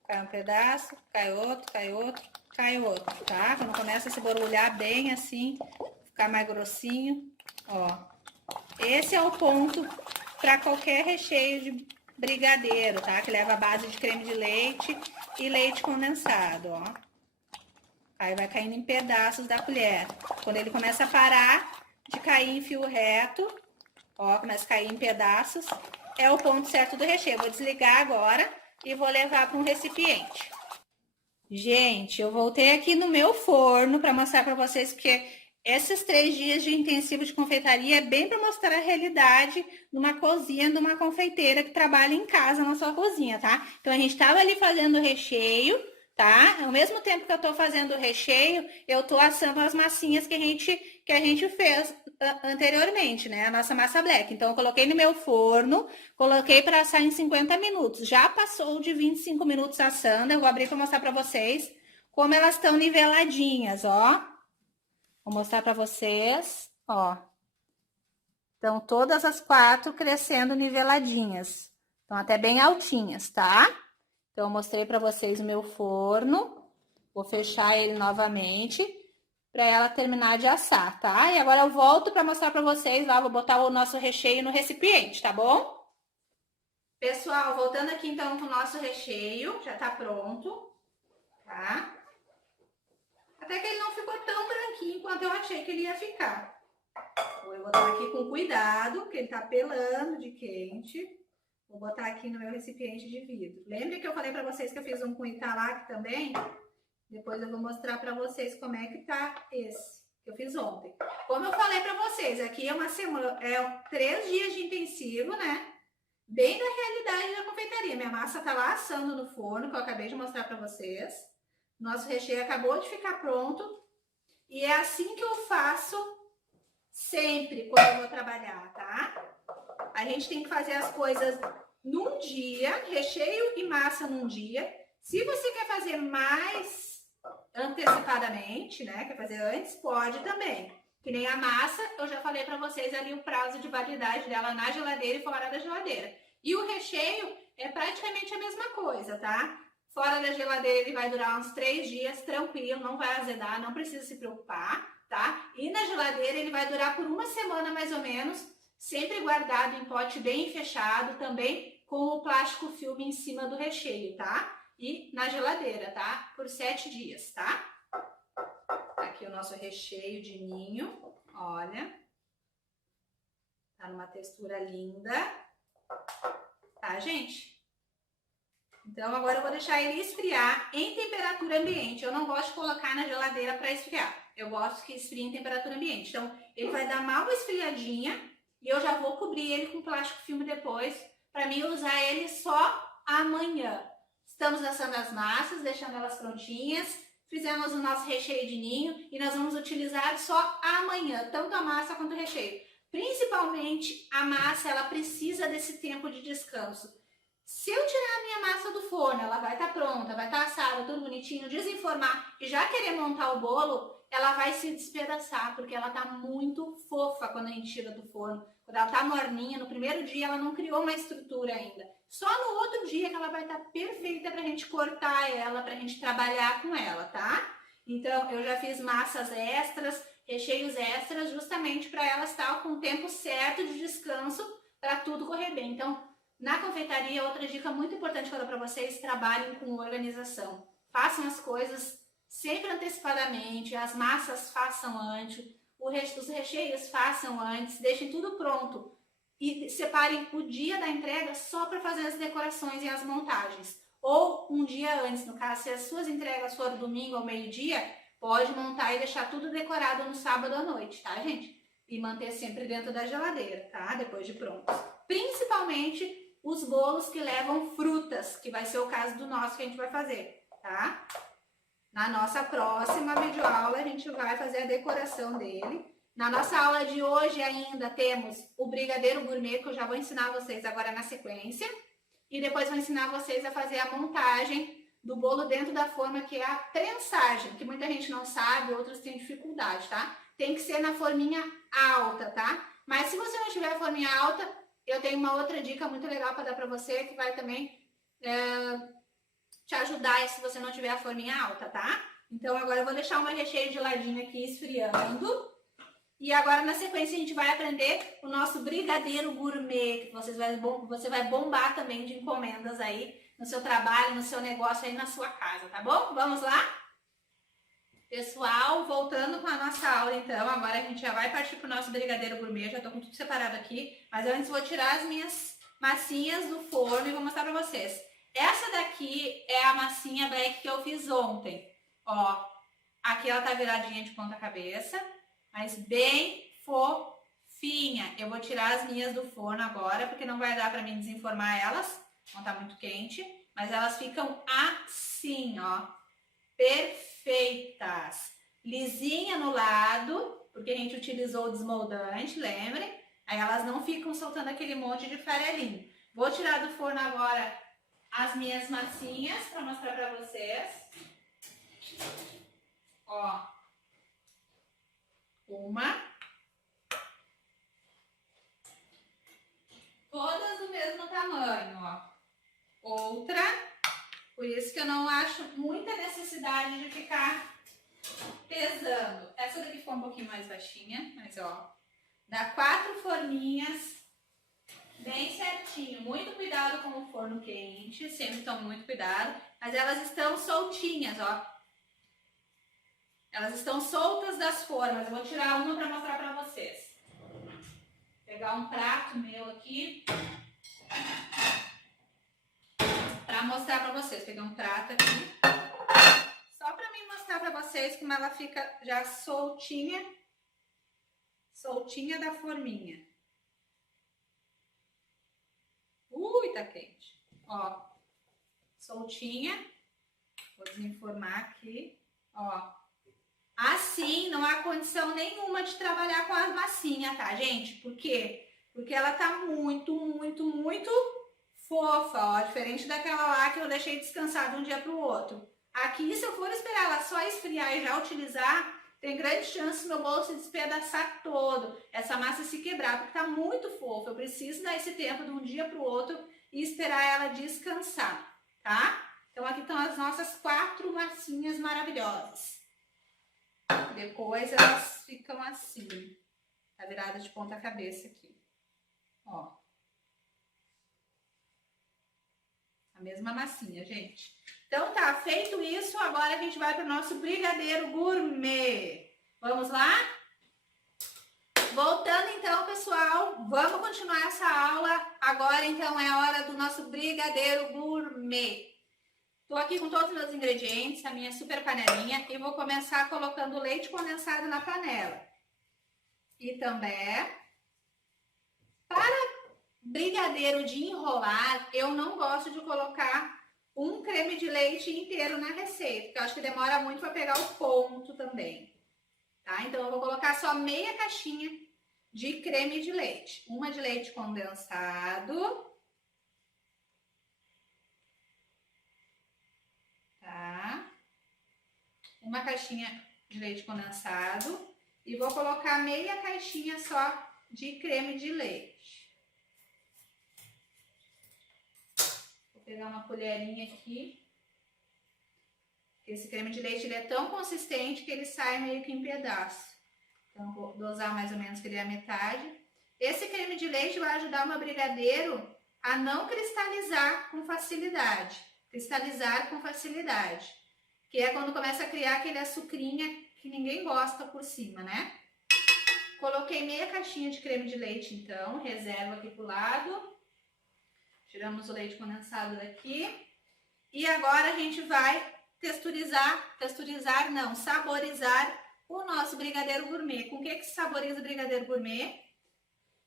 cai um pedaço, cai outro, cai outro, cai outro, tá? Quando começa a se borbulhar bem assim, ficar mais grossinho, ó. Esse é o ponto para qualquer recheio de brigadeiro, tá? Que leva a base de creme de leite e leite condensado, ó. Aí vai caindo em pedaços da colher. Quando ele começa a parar de cair em fio reto, ó, começa a cair em pedaços, é o ponto certo do recheio. Vou desligar agora e vou levar para um recipiente. Gente, eu voltei aqui no meu forno para mostrar para vocês que esses 3 dias de intensivo de confeitaria é bem para mostrar a realidade numa cozinha de uma confeiteira que trabalha em casa na sua cozinha, tá? Então a gente estava ali fazendo o recheio, tá? Ao mesmo tempo que eu tô fazendo o recheio, eu tô assando as massinhas que a gente fez anteriormente, né? A nossa massa black. Então, eu coloquei no meu forno, coloquei para assar em 50 minutos. Já passou de 25 minutos assando, eu vou abrir para mostrar para vocês como elas estão niveladinhas, ó. Vou mostrar para vocês, ó. Então, todas as 4 crescendo niveladinhas. Estão até bem altinhas, tá? Então, eu mostrei para vocês o meu forno. Vou fechar ele novamente para ela terminar de assar, tá? E agora eu volto para mostrar para vocês lá, vou botar o nosso recheio no recipiente, tá bom? Pessoal, voltando aqui então com o nosso recheio, já tá pronto, tá? Até que ele não ficou tão branquinho quanto eu achei que ele ia ficar. Vou botar aqui com cuidado, porque ele tá pelando de quente. Vou botar aqui no meu recipiente de vidro. Lembra que eu falei pra vocês que eu fiz um com Italac também? Depois eu vou mostrar pra vocês como é que tá esse, que eu fiz ontem. Como eu falei pra vocês, aqui é uma semana, 3 dias de intensivo, né? Bem da realidade da confeitaria. Minha massa tá lá assando no forno, que eu acabei de mostrar pra vocês. Nosso recheio acabou de ficar pronto. E é assim que eu faço sempre quando eu vou trabalhar, tá? A gente tem que fazer as coisas num dia, recheio e massa num dia. Se você quer fazer mais antecipadamente, né, quer fazer antes, pode também. Que nem a massa, eu já falei pra vocês ali o prazo de validade dela na geladeira e fora da geladeira. E o recheio é praticamente a mesma coisa, tá? Fora da geladeira ele vai durar uns 3 dias, tranquilo, não vai azedar, não precisa se preocupar, tá? E na geladeira ele vai durar por 1 semana mais ou menos, sempre guardado em pote bem fechado, também com o plástico filme em cima do recheio, tá? E na geladeira, tá? Por 7 dias, tá? Aqui o nosso recheio de ninho, olha. Tá numa textura linda. Tá, gente? Então, agora eu vou deixar ele esfriar em temperatura ambiente. Eu não gosto de colocar na geladeira para esfriar. Eu gosto que esfrie em temperatura ambiente. Então, ele vai dar mal uma esfriadinha e eu já vou cobrir ele com plástico filme depois, para mim usar ele só amanhã. Estamos assando as massas, deixando elas prontinhas. Fizemos o nosso recheio de ninho e nós vamos utilizar só amanhã, tanto a massa quanto o recheio. Principalmente a massa, ela precisa desse tempo de descanso. Se eu tirar a minha massa do forno, ela vai estar pronta, vai estar assada, tudo bonitinho, desenformar e já querer montar o bolo, ela vai se despedaçar, porque ela tá muito fofa quando a gente tira do forno. Quando ela tá morninha, no primeiro dia ela não criou uma estrutura ainda. Só no outro dia que ela vai estar perfeita pra gente cortar ela, pra gente trabalhar com ela, tá? Então, eu já fiz massas extras, recheios extras, justamente para ela estar com o tempo certo de descanso para tudo correr bem. Então, na confeitaria, outra dica muito importante que eu dou para vocês, trabalhem com organização. Façam as coisas sempre antecipadamente, as massas façam antes, os recheios façam antes, deixem tudo pronto. E separem o dia da entrega só para fazer as decorações e as montagens. Ou um dia antes, no caso, se as suas entregas forem domingo ao meio-dia, pode montar e deixar tudo decorado no sábado à noite, tá, gente? E manter sempre dentro da geladeira, tá? Depois de prontos. Principalmente os bolos que levam frutas, que vai ser o caso do nosso que a gente vai fazer, tá? Na nossa próxima videoaula, a gente vai fazer a decoração dele. Na nossa aula de hoje ainda temos o brigadeiro gourmet, que eu já vou ensinar vocês agora na sequência. E depois vou ensinar vocês a fazer a montagem do bolo dentro da forma, que é a prensagem, que muita gente não sabe, outros têm dificuldade, tá? Tem que ser na forminha alta, tá? Mas se você não tiver a forminha alta, eu tenho uma outra dica muito legal para dar para você, que vai também te ajudar se você não tiver a forminha alta, tá? Então agora eu vou deixar o meu recheio de ladinho aqui esfriando. E agora na sequência a gente vai aprender o nosso brigadeiro gourmet, que você vai bombar também de encomendas aí no seu trabalho, no seu negócio aí na sua casa, tá bom? Vamos lá? Pessoal, voltando com a nossa aula então, agora a gente já vai partir pro nosso brigadeiro gourmet, eu já tô com tudo separado aqui, mas antes vou tirar as minhas massinhas do forno e vou mostrar pra vocês. Essa daqui é a massinha black que eu fiz ontem, ó, aqui ela tá viradinha de ponta cabeça, mas bem fofinha. Eu vou tirar as minhas do forno agora, porque não vai dar pra mim desenformar elas, não tá muito quente, mas elas ficam assim, ó. perfeitas. Lisinha no lado, porque a gente utilizou o desmoldante, lembrem? Aí elas não ficam soltando aquele monte de farelinho. Vou tirar do forno agora as minhas massinhas para mostrar para vocês. Ó. Uma. Todas do mesmo tamanho, ó. Outra. Por isso que eu não acho muita necessidade de ficar pesando. Essa daqui ficou um pouquinho mais baixinha, mas ó. Dá 4 forminhas bem certinho. Muito cuidado com o forno quente, sempre tome muito cuidado. Mas elas estão soltinhas, ó. Elas estão soltas das formas. Eu vou tirar uma para mostrar para vocês. Vou pegar um prato meu aqui para mostrar para vocês. Peguei um prato aqui só para mim mostrar para vocês como ela fica já soltinha, soltinha da forminha. Tá quente. Ó, soltinha. Vou desenformar aqui, ó. Assim, não há condição nenhuma de trabalhar com a massinha, tá, gente? Por quê? Porque ela tá muito fofa, ó. Diferente daquela lá que eu deixei descansar de um dia pro outro. Aqui, se eu for esperar ela só esfriar e já utilizar, tem grande chance do meu bolo se despedaçar todo. Essa massa se quebrar, porque tá muito fofa. Eu preciso dar esse tempo de um dia pro outro e esperar ela descansar, tá? Então, aqui estão as nossas 4 massinhas maravilhosas. Depois elas ficam assim, tá virada de ponta cabeça aqui, ó. A mesma massinha, gente. Então tá, feito isso, agora a gente vai para o nosso brigadeiro gourmet. Vamos lá? Voltando então, pessoal, vamos continuar essa aula. Agora então é a hora do nosso brigadeiro gourmet. Tô aqui com todos os meus ingredientes, a minha super panelinha, e vou começar colocando leite condensado na panela. E também, para brigadeiro de enrolar, eu não gosto de colocar um creme de leite inteiro na receita, porque eu acho que demora muito para pegar o ponto também, tá? Então, eu vou colocar só meia caixinha de creme de leite. Uma de leite condensado. Tá? Uma caixinha de leite condensado. E vou colocar meia caixinha só de creme de leite. Vou pegar uma colherinha aqui. Esse creme de leite ele é tão consistente que ele sai meio que em pedaço. Então, vou dosar mais ou menos que ele é a metade. Esse creme de leite vai ajudar o meu brigadeiro a não cristalizar com facilidade. Cristalizar com facilidade. Que é quando começa a criar aquele açucrinha que ninguém gosta por cima, né? Coloquei meia caixinha de creme de leite, então. Reservo aqui pro lado. Tiramos o leite condensado daqui. E agora a gente vai saborizar o nosso brigadeiro gourmet. Com o que se saboriza o brigadeiro gourmet?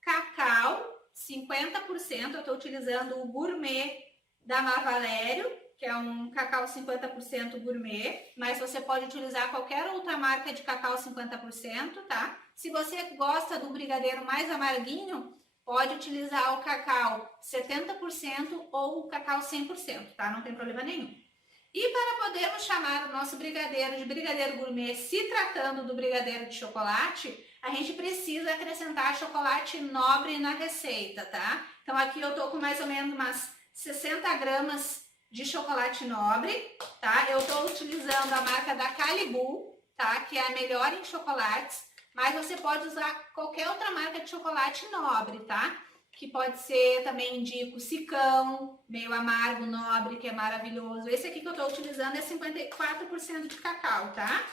Cacau, 50%. Eu estou utilizando o gourmet da Mavalério, que é um cacau 50% gourmet, mas você pode utilizar qualquer outra marca de cacau 50%, tá? Se você gosta do brigadeiro mais amarguinho, pode utilizar o cacau 70% ou o cacau 100%, tá? Não tem problema nenhum. E para podermos chamar o nosso brigadeiro de brigadeiro gourmet, se tratando do brigadeiro de chocolate, a gente precisa acrescentar chocolate nobre na receita, tá? Então aqui eu tô com mais ou menos umas 60 gramas de chocolate nobre, tá? Eu tô utilizando a marca da Calibu, tá? Que é a melhor em chocolates, mas você pode usar qualquer outra marca de chocolate nobre, tá? Que pode ser, também indico, Sicão, meio amargo, nobre, que é maravilhoso. Esse aqui que eu tô utilizando é 54% de cacau, tá?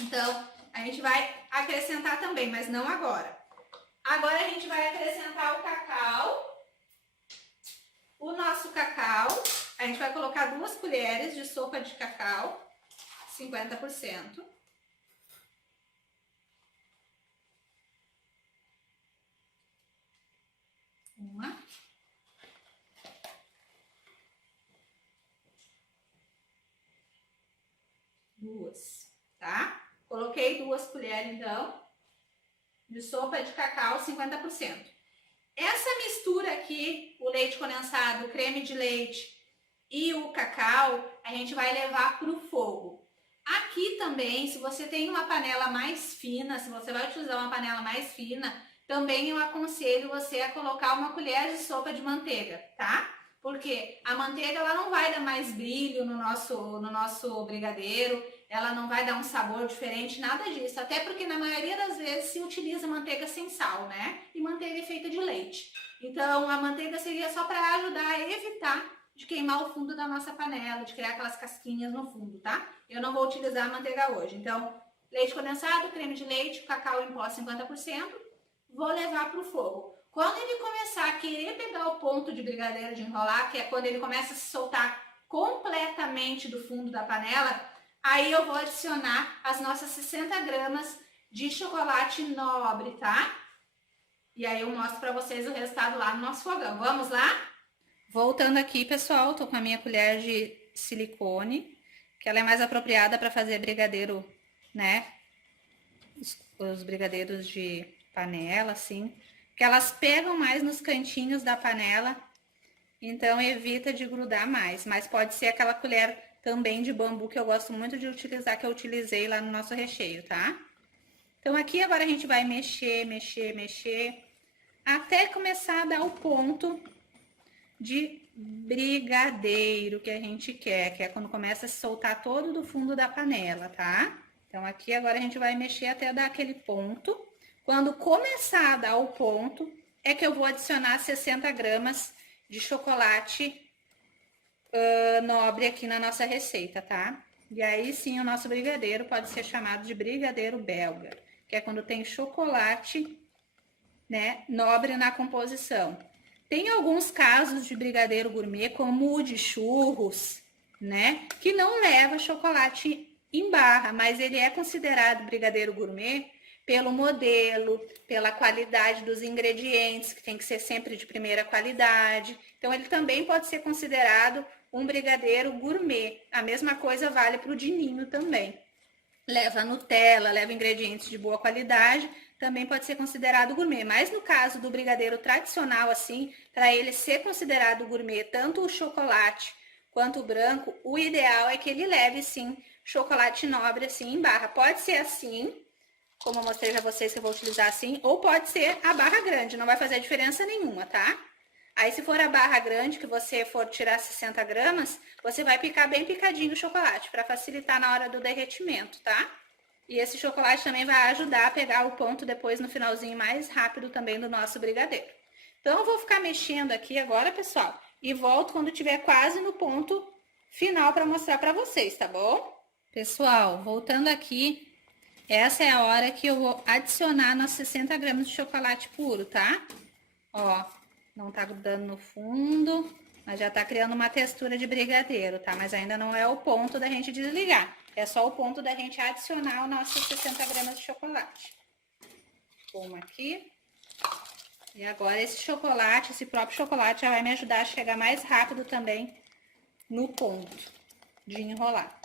Então, a gente vai acrescentar também, mas não agora. Agora a gente vai acrescentar o cacau. O nosso cacau, a gente vai colocar 2 colheres de sopa de cacau, 50%. Uma. 2, tá? Coloquei 2 colheres, então, de sopa de cacau 50%. Essa mistura aqui, o leite condensado, o creme de leite e o cacau, a gente vai levar para o fogo. Aqui também, se você tem uma panela mais fina, se você vai utilizar uma panela mais fina, também eu aconselho você a colocar uma colher de sopa de manteiga, tá? Porque a manteiga ela não vai dar mais brilho no nosso brigadeiro, ela não vai dar um sabor diferente, nada disso. Até porque na maioria das vezes se utiliza manteiga sem sal, né? E manteiga é feita de leite. Então a manteiga seria só para ajudar a evitar de queimar o fundo da nossa panela, de criar aquelas casquinhas no fundo, tá? Eu não vou utilizar a manteiga hoje. Então, leite condensado, creme de leite, cacau em pó 50%, vou levar para o fogo. Quando ele começar a querer pegar o ponto de brigadeiro de enrolar, que é quando ele começa a se soltar completamente do fundo da panela, aí eu vou adicionar as nossas 60 gramas de chocolate nobre, tá? E aí eu mostro para vocês o resultado lá no nosso fogão. Vamos lá? Voltando aqui, pessoal, tô com a minha colher de silicone, que ela é mais apropriada para fazer brigadeiro, né? Os brigadeiros de panela, assim, que elas pegam mais nos cantinhos da panela, então evita de grudar mais. Mas pode ser aquela colher também de bambu que eu gosto muito de utilizar, que eu utilizei lá no nosso recheio, tá? Então aqui agora a gente vai mexer, até começar a dar o ponto de brigadeiro que a gente quer, que é quando começa a se soltar todo do fundo da panela, tá? Então aqui agora a gente vai mexer até dar aquele ponto. Quando começar a dar o ponto, é que eu vou adicionar 60 gramas de chocolate nobre aqui na nossa receita, tá? E aí sim o nosso brigadeiro pode ser chamado de brigadeiro belga, que é quando tem chocolate, né, nobre na composição. Tem alguns casos de brigadeiro gourmet, como o de churros, né, que não leva chocolate em barra, mas ele é considerado brigadeiro gourmet pelo modelo, pela qualidade dos ingredientes, que tem que ser sempre de primeira qualidade. Então, ele também pode ser considerado um brigadeiro gourmet. A mesma coisa vale para o de ninho também. Leva Nutella, leva ingredientes de boa qualidade, também pode ser considerado gourmet. Mas no caso do brigadeiro tradicional, assim, para ele ser considerado gourmet, tanto o chocolate quanto o branco, o ideal é que ele leve, sim, chocolate nobre, assim, em barra. Pode ser assim, como eu mostrei para vocês que eu vou utilizar assim, ou pode ser a barra grande, não vai fazer diferença nenhuma, tá? Aí se for a barra grande, que você for tirar 60 gramas, você vai picar bem picadinho o chocolate, para facilitar na hora do derretimento, tá? E esse chocolate também vai ajudar a pegar o ponto depois no finalzinho mais rápido também do nosso brigadeiro. Então eu vou ficar mexendo aqui agora, pessoal, e volto quando tiver quase no ponto final para mostrar para vocês, tá bom? Pessoal, voltando aqui, essa é a hora que eu vou adicionar nossos 60 gramas de chocolate puro, tá? Ó, não tá grudando no fundo, mas já tá criando uma textura de brigadeiro, tá? Mas ainda não é o ponto da gente desligar. É só o ponto da gente adicionar os nossos 60 gramas de chocolate. Como aqui. E agora esse chocolate, esse próprio chocolate já vai me ajudar a chegar mais rápido também no ponto de enrolar.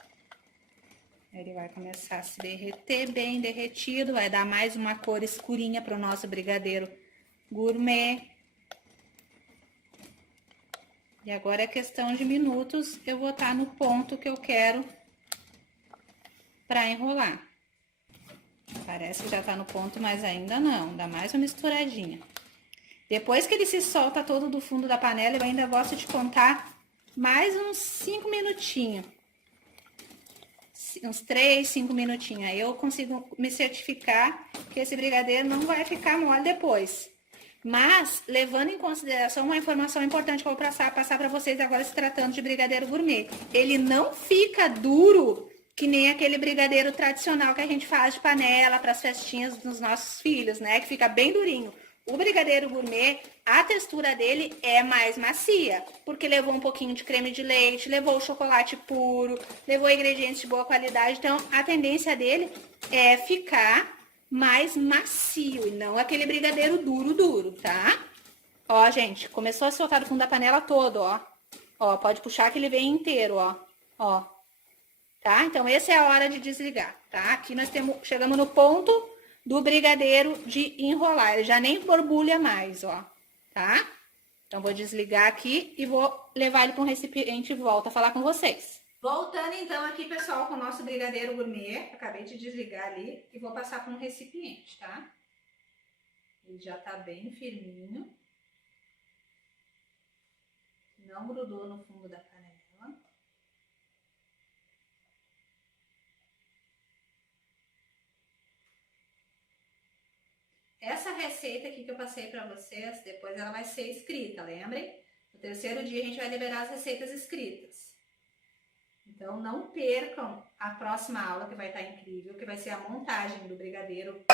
Ele vai começar a se derreter bem derretido, vai dar mais uma cor escurinha para o nosso brigadeiro gourmet. E agora é questão de minutos, eu vou estar no ponto que eu quero para enrolar. Parece que já tá no ponto, mas ainda não, dá mais uma misturadinha. Depois que ele se solta todo do fundo da panela, eu ainda gosto de contar mais uns 5 minutinhos. Uns 3, 5 minutinhos. Aí eu consigo me certificar que esse brigadeiro não vai ficar mole depois. Mas, levando em consideração uma informação importante que eu vou passar para vocês agora se tratando de brigadeiro gourmet. Ele não fica duro que nem aquele brigadeiro tradicional que a gente faz de panela para as festinhas dos nossos filhos, né? Que fica bem durinho. O brigadeiro gourmet, a textura dele é mais macia, porque levou um pouquinho de creme de leite, levou o chocolate puro, levou ingredientes de boa qualidade. Então, a tendência dele é ficar mais macio e não aquele brigadeiro duro, tá? Ó, gente, começou a soltar do fundo da panela todo, ó. Ó, pode puxar que ele vem inteiro, ó. Ó. tá? Então, essa é a hora de desligar, tá? Aqui nós chegamos no ponto do brigadeiro de enrolar. Ele já nem borbulha mais, ó, tá? Então, vou desligar aqui e vou levar ele para um recipiente e volto a falar com vocês. Voltando, então, aqui, pessoal, com o nosso brigadeiro gourmet. Acabei de desligar ali e vou passar para um recipiente, tá? Ele já tá bem firminho. Não grudou no fundo da panela. Essa receita aqui que eu passei para vocês, depois ela vai ser escrita, lembrem? No terceiro dia a gente vai liberar as receitas escritas. Então não percam a próxima aula, que vai estar incrível, que vai ser a montagem do brigadeiro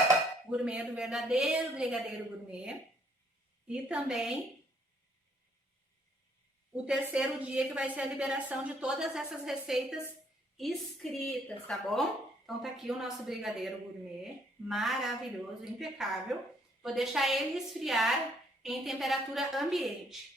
gourmet, do verdadeiro brigadeiro gourmet. E também o terceiro dia, que vai ser a liberação de todas essas receitas escritas, tá bom? Então tá aqui o nosso brigadeiro gourmet, maravilhoso, impecável. Vou deixar ele esfriar em temperatura ambiente.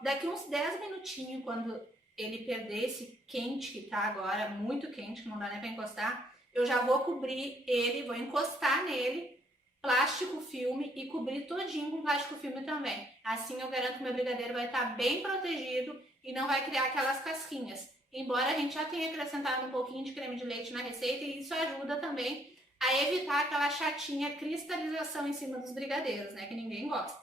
Daqui uns 10 minutinhos, quando ele perder esse quente que tá agora, muito quente, que não dá nem pra encostar, eu já vou cobrir ele, vou encostar nele, plástico filme, e cobrir todinho com plástico filme também. Assim eu garanto que meu brigadeiro vai estar bem protegido e não vai criar aquelas casquinhas. Embora a gente já tenha acrescentado um pouquinho de creme de leite na receita, e isso ajuda também a evitar aquela chatinha cristalização em cima dos brigadeiros, né, que ninguém gosta.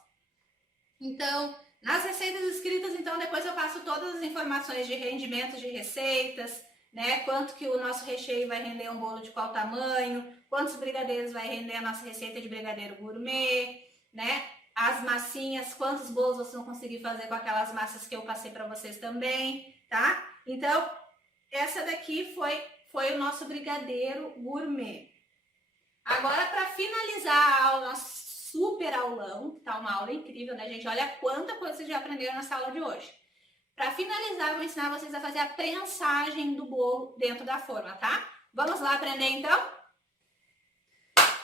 Então, nas receitas escritas, então, depois eu passo todas as informações de rendimento de receitas, né, quanto que o nosso recheio vai render um bolo de qual tamanho, quantos brigadeiros vai render a nossa receita de brigadeiro gourmet, né, as massinhas, quantos bolos vocês vão conseguir fazer com aquelas massas que eu passei para vocês também, tá? Então, essa daqui foi o nosso brigadeiro gourmet. Agora, para finalizar a aula, super aulão, tá uma aula incrível, né, gente? Olha quanta coisa vocês já aprenderam nessa aula de hoje. Para finalizar, eu vou ensinar vocês a fazer a prensagem do bolo dentro da forma, tá? Vamos lá aprender, então?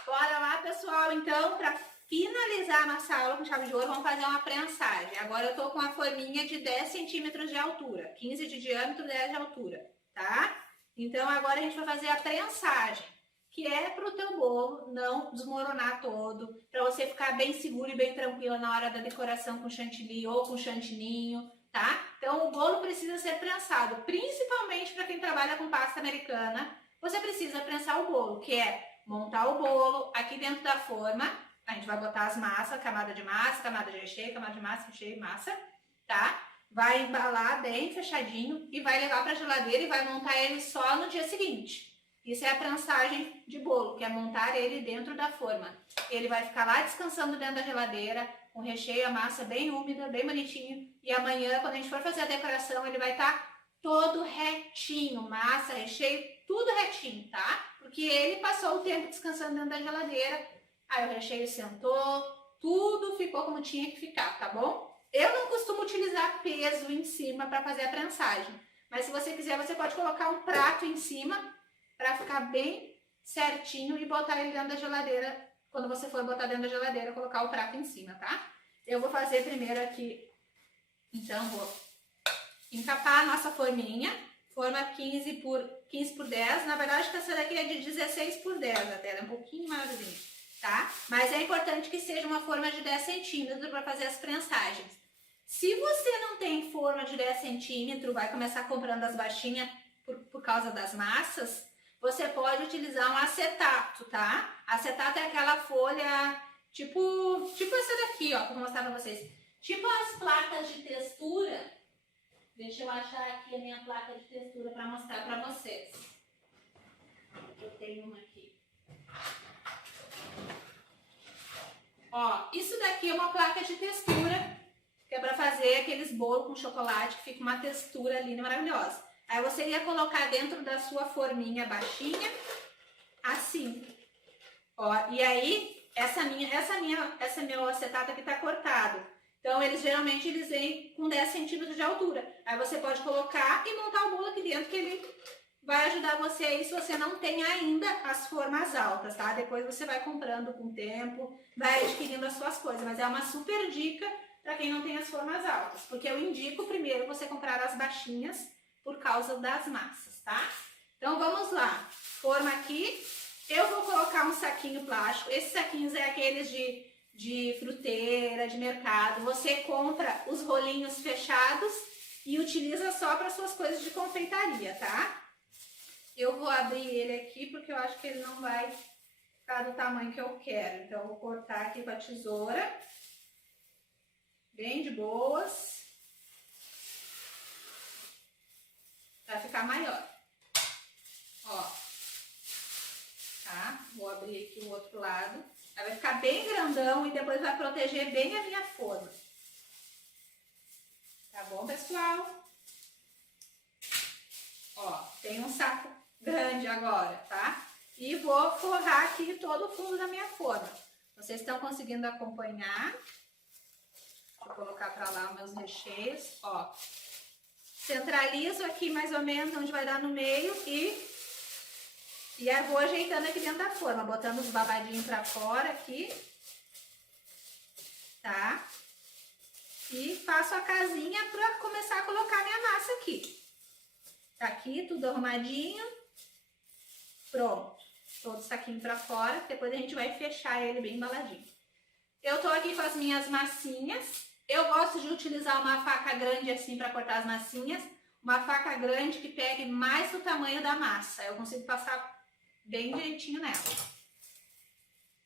Bora lá, pessoal. Então, para finalizar a nossa aula com chave de ouro, vamos fazer uma prensagem. Agora eu tô com uma forminha de 10 centímetros de altura, 15 de diâmetro, 10 de altura, tá? Então, agora a gente vai fazer a prensagem, que é para o teu bolo não desmoronar todo, para você ficar bem seguro e bem tranquila na hora da decoração com chantilly ou com chantininho, tá? Então, o bolo precisa ser prensado, principalmente para quem trabalha com pasta americana. Você precisa prensar o bolo, que é montar o bolo aqui dentro da forma. A gente vai botar as massas, camada de massa, camada de recheio, camada de massa, recheio e massa, tá? Vai embalar bem fechadinho e vai levar para a geladeira e vai montar ele só no dia seguinte. Isso é a prensagem de bolo, que é montar ele dentro da forma. Ele vai ficar lá descansando dentro da geladeira, com o recheio, a massa bem úmida, bem bonitinho. E amanhã, quando a gente for fazer a decoração, ele vai estar todo retinho, massa, recheio, tudo retinho, tá? Porque ele passou o tempo descansando dentro da geladeira. Aí o recheio sentou, tudo ficou como tinha que ficar, tá bom? Eu não costumo utilizar peso em cima para fazer a prensagem, mas se você quiser, você pode colocar um prato em cima para ficar bem certinho e botar ele dentro da geladeira. Quando você for botar dentro da geladeira, colocar o prato em cima, tá? Eu vou fazer primeiro aqui, então vou encapar a nossa forminha, forma 15 por 10, na verdade que essa daqui é de 16 por 10 até, ela é um pouquinho maiorzinha. Tá? Mas é importante que seja uma forma de 10 centímetros para fazer as prensagens. Se você não tem forma de 10 centímetros, vai começar comprando as baixinhas por causa das massas, você pode utilizar um acetato, tá? Acetato é aquela folha, tipo essa daqui, ó, que eu vou mostrar para vocês. Tipo as placas de textura. Deixa eu achar aqui a minha placa de textura para mostrar para vocês. Eu tenho uma aqui. Ó, isso daqui é uma placa de textura, que é para fazer aqueles bolos com chocolate, que fica uma textura linda, maravilhosa. Aí você ia colocar dentro da sua forminha baixinha, assim. Ó, e aí, esse meu acetato aqui tá cortado. Então, geralmente eles vêm com 10 centímetros de altura. Aí você pode colocar e montar o bolo aqui dentro, que ele vai ajudar você aí se você não tem ainda as formas altas, tá? Depois você vai comprando com o tempo, vai adquirindo as suas coisas. Mas é uma super dica para quem não tem as formas altas. Porque eu indico primeiro você comprar as baixinhas por causa das massas, tá? forma aqui. Eu vou colocar um saquinho plástico. Esses saquinhos é aqueles de fruteira, de mercado. Você compra os rolinhos fechados e utiliza só para suas coisas de confeitaria, tá? Eu vou abrir ele aqui porque eu acho que ele não vai ficar do tamanho que eu quero. Então, eu vou cortar aqui com a tesoura. Bem de boas. Pra ficar maior. Ó. Tá? Vou abrir aqui o outro lado. Ela vai ficar bem grandão e depois vai proteger bem a minha forma. Tá bom, pessoal? Ó, tem um saco grande agora, tá? E vou forrar aqui todo o fundo da minha forma. Vocês estão conseguindo acompanhar? Deixa eu colocar pra lá os meus recheios, ó. Centralizo aqui mais ou menos onde vai dar no meio e aí vou ajeitando aqui dentro da forma, botando os babadinhos pra fora aqui, tá? E faço a casinha pra começar a colocar minha massa aqui. Tá aqui tudo arrumadinho, pronto. Todo o saquinho pra fora, depois a gente vai fechar ele bem embaladinho. Eu tô aqui com as minhas massinhas. Eu gosto de utilizar uma faca grande assim para cortar as massinhas. Uma faca grande que pegue mais o tamanho da massa. Eu consigo passar bem direitinho nela.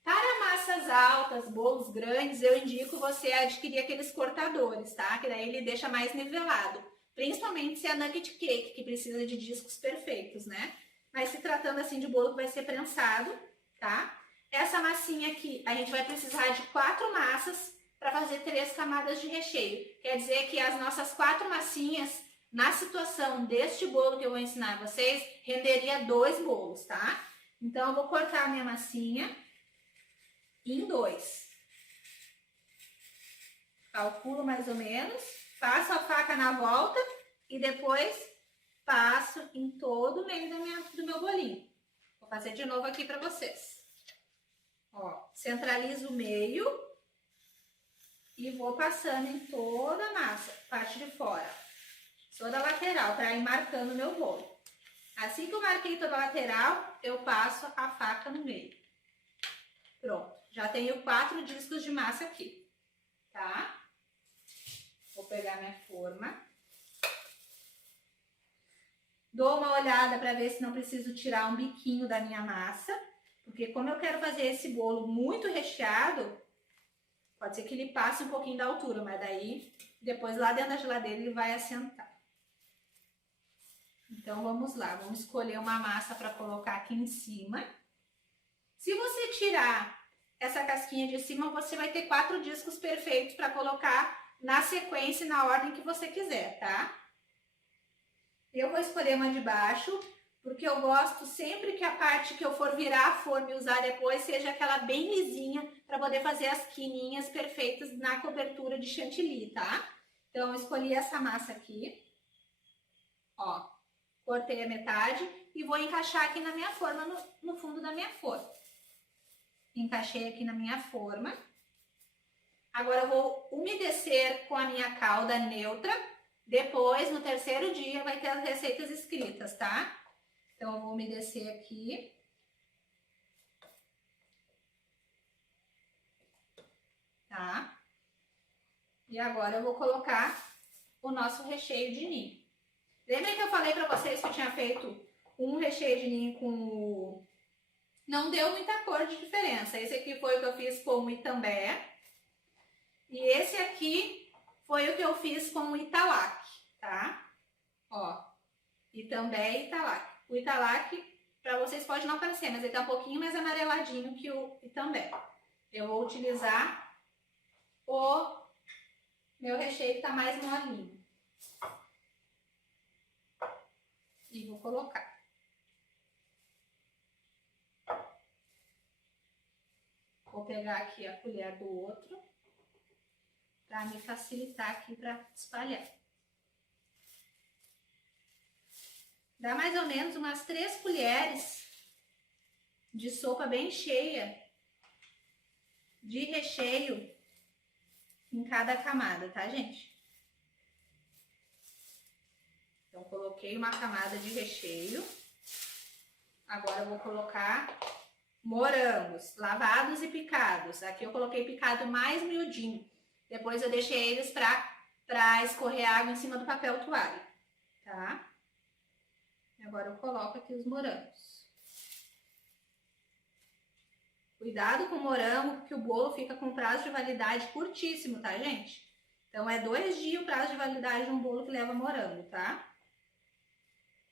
Para massas altas, bolos grandes, eu indico você adquirir aqueles cortadores, tá? Que daí ele deixa mais nivelado. Principalmente se é nugget cake, que precisa de discos perfeitos, né? Mas se tratando assim de bolo que vai ser prensado, tá? Essa massinha aqui, a gente vai precisar de 4 massas para fazer 3 camadas de recheio. Quer dizer que as nossas 4 massinhas, na situação deste bolo que eu vou ensinar a vocês, renderia 2 bolos, tá? Então, eu vou cortar a minha massinha em 2. Calculo mais ou menos, passo a faca na volta e depois passo em todo o meio do meu bolinho. Vou fazer de novo aqui para vocês. Ó, centralizo o meio e vou passando em toda a massa, parte de fora, toda a lateral, para ir marcando o meu bolo. Assim que eu marquei toda a lateral, eu passo a faca no meio. Pronto, já tenho 4 discos de massa aqui, tá? Vou pegar minha forma. Dou uma olhada para ver se não preciso tirar um biquinho da minha massa, porque como eu quero fazer esse bolo muito recheado, pode ser que ele passe um pouquinho da altura, mas daí depois lá dentro da geladeira ele vai assentar. Então vamos lá, vamos escolher uma massa para colocar aqui em cima. Se você tirar essa casquinha de cima, você vai ter 4 discos perfeitos para colocar na sequência e na ordem que você quiser, tá? Eu vou escolher uma de baixo, porque eu gosto sempre que a parte que eu for virar a forma e usar depois seja aquela bem lisinha, para poder fazer as quininhas perfeitas na cobertura de chantilly, tá? Então, eu escolhi essa massa aqui, ó, cortei a metade e vou encaixar aqui na minha forma, no fundo da minha forma. Encaixei aqui na minha forma. Agora, eu vou umedecer com a minha calda neutra. Depois, no terceiro dia, vai ter as receitas escritas, tá? Então, eu vou umedecer aqui. Tá? E agora, eu vou colocar o nosso recheio de ninho. Lembra que eu falei pra vocês que eu tinha feito um recheio de ninho com o... Não deu muita cor de diferença. Esse aqui foi o que eu fiz com o Itambé. E esse aqui foi o que eu fiz com o Italac, tá? Ó, Itambé e Italac. O Italac, pra vocês pode não parecer, mas ele tá um pouquinho mais amareladinho que o Itambé. Eu vou utilizar o meu recheio que tá mais molinho. E vou colocar. Vou pegar aqui a colher do outro, para me facilitar aqui para espalhar. Dá mais ou menos umas 3 colheres de sopa bem cheia de recheio em cada camada, tá, gente? Então, coloquei uma camada de recheio. Agora eu vou colocar morangos lavados e picados. Aqui eu coloquei picado mais miudinho. Depois eu deixei eles pra escorrer água em cima do papel toalha, tá? Agora eu coloco aqui os morangos. Cuidado com o morango, porque o bolo fica com prazo de validade curtíssimo, tá, gente? Então é 2 dias o prazo de validade de um bolo que leva morango, tá?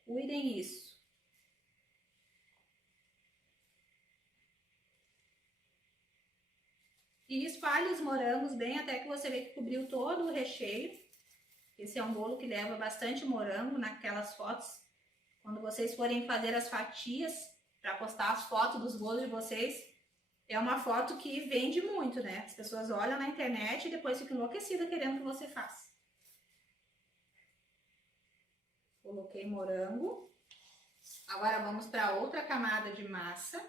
Cuidem isso. E espalhe os morangos bem até que você vê que cobriu todo o recheio. Esse é um bolo que leva bastante morango naquelas fotos. Quando vocês forem fazer as fatias para postar as fotos dos bolos de vocês, é uma foto que vende muito, né? As pessoas olham na internet e depois ficam enlouquecidas querendo que você faça. Coloquei morango. Agora vamos para outra camada de massa.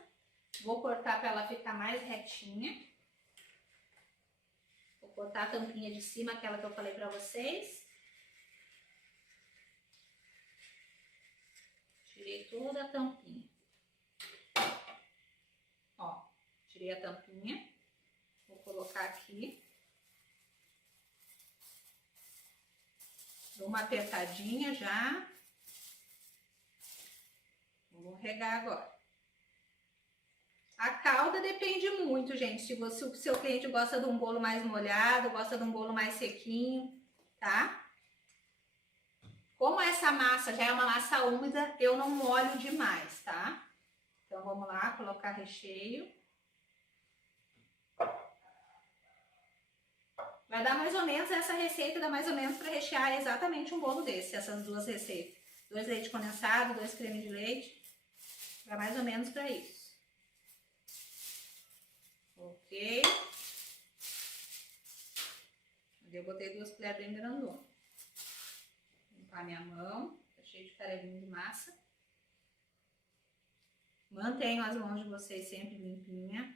Vou cortar para ela ficar mais retinha. Vou cortar a tampinha de cima, aquela que eu falei para vocês. Tirei toda a tampinha. Ó, tirei a tampinha. Vou colocar aqui. Dou uma apertadinha já. Vou regar agora. A calda depende muito, gente. Se o seu cliente gosta de um bolo mais molhado, gosta de um bolo mais sequinho, tá? Como essa massa já é uma massa úmida, eu não molho demais, tá? Então vamos lá, colocar recheio. Vai dar mais ou menos, essa receita dá mais ou menos para rechear exatamente um bolo desse, essas duas receitas. 2 leite condensado, 2 creme de leite. Dá mais ou menos para isso. Ok. Eu botei 2 colheres bem grandonas. Limpar minha mão, tá cheio de farelinho de massa. Mantenham as mãos de vocês sempre limpinhas.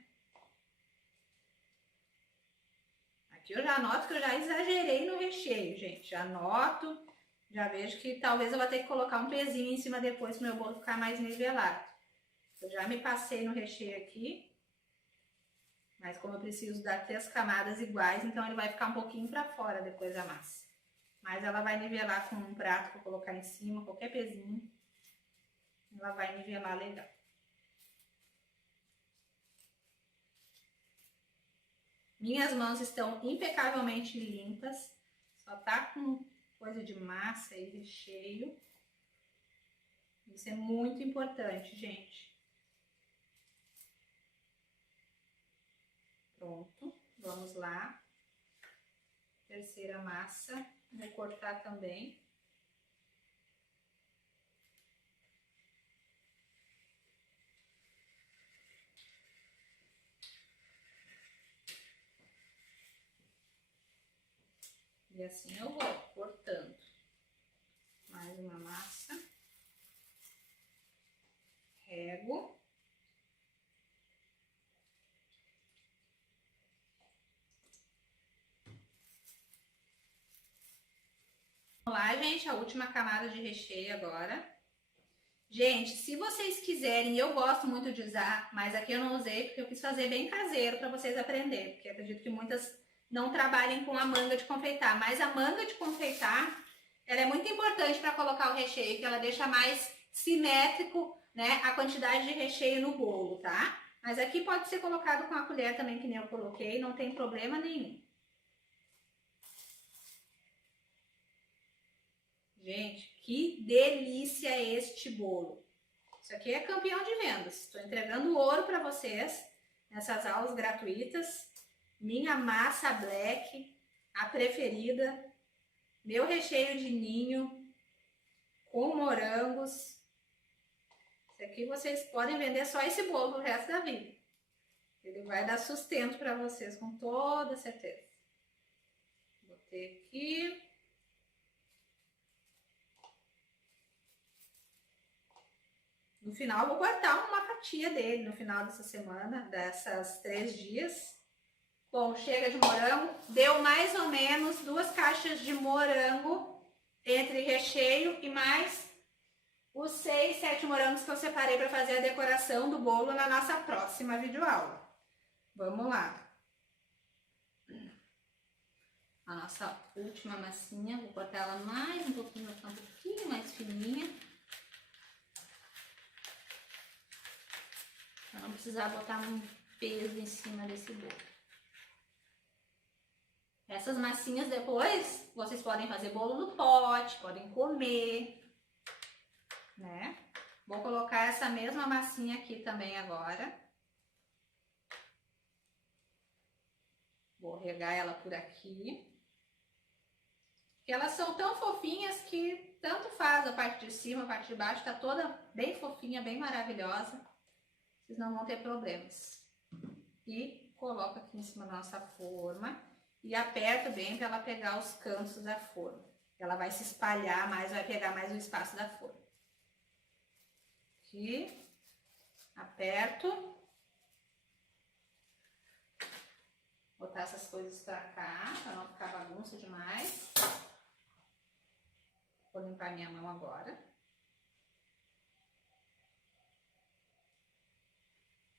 Aqui eu já noto que eu já exagerei no recheio, gente. Já noto, já vejo que talvez eu vou ter que colocar um pezinho em cima depois para o meu bolo ficar mais nivelado. Eu já me passei no recheio aqui. Mas como eu preciso dar 3 camadas iguais, então ele vai ficar um pouquinho para fora depois da massa. Mas ela vai nivelar com um prato que eu colocar em cima, qualquer pezinho. Ela vai nivelar legal. Minhas mãos estão impecavelmente limpas. Só tá com coisa de massa e recheio. Isso é muito importante, gente. Pronto, vamos lá. Terceira massa, vou cortar também. E assim eu vou cortando. Mais uma massa. Rego. Vamos lá, gente, a última camada de recheio agora. Gente, se vocês quiserem, eu gosto muito de usar, mas aqui eu não usei porque eu quis fazer bem caseiro para vocês aprenderem, porque acredito que muitas não trabalhem com a manga de confeitar, mas a manga de confeitar, ela é muito importante para colocar o recheio, que ela deixa mais simétrico, né, a quantidade de recheio no bolo, tá? Mas aqui pode ser colocado com a colher também, que nem eu coloquei, não tem problema nenhum. Gente, que delícia este bolo! Isso aqui é campeão de vendas. Estou entregando ouro para vocês nessas aulas gratuitas. Minha massa black, a preferida. Meu recheio de ninho com morangos. Isso aqui vocês podem vender só esse bolo pro resto da vida. Ele vai dar sustento para vocês com toda certeza. Botei aqui. No final eu vou cortar uma fatia dele no final dessa semana, dessas 3 dias. Bom, chega de morango. Deu mais ou menos 2 caixas de morango entre recheio e mais os 6, 7 morangos que eu separei para fazer a decoração do bolo na nossa próxima videoaula. Vamos lá. A nossa última massinha, vou cortar ela mais um pouquinho mais fininha. Para não precisar botar um peso em cima desse bolo. Essas massinhas depois, vocês podem fazer bolo no pote, podem comer, né? Vou colocar essa mesma massinha aqui também agora. Vou regar ela por aqui. Porque elas são tão fofinhas que tanto faz a parte de cima, a parte de baixo, tá toda bem fofinha, bem maravilhosa. Vocês não vão ter problemas. E coloco aqui em cima da nossa forma e aperto bem para ela pegar os cantos da forma. Ela vai se espalhar mais, vai pegar mais o espaço da forma. Aqui, aperto. Botar essas coisas pra cá, pra não ficar bagunça demais. Vou limpar minha mão agora.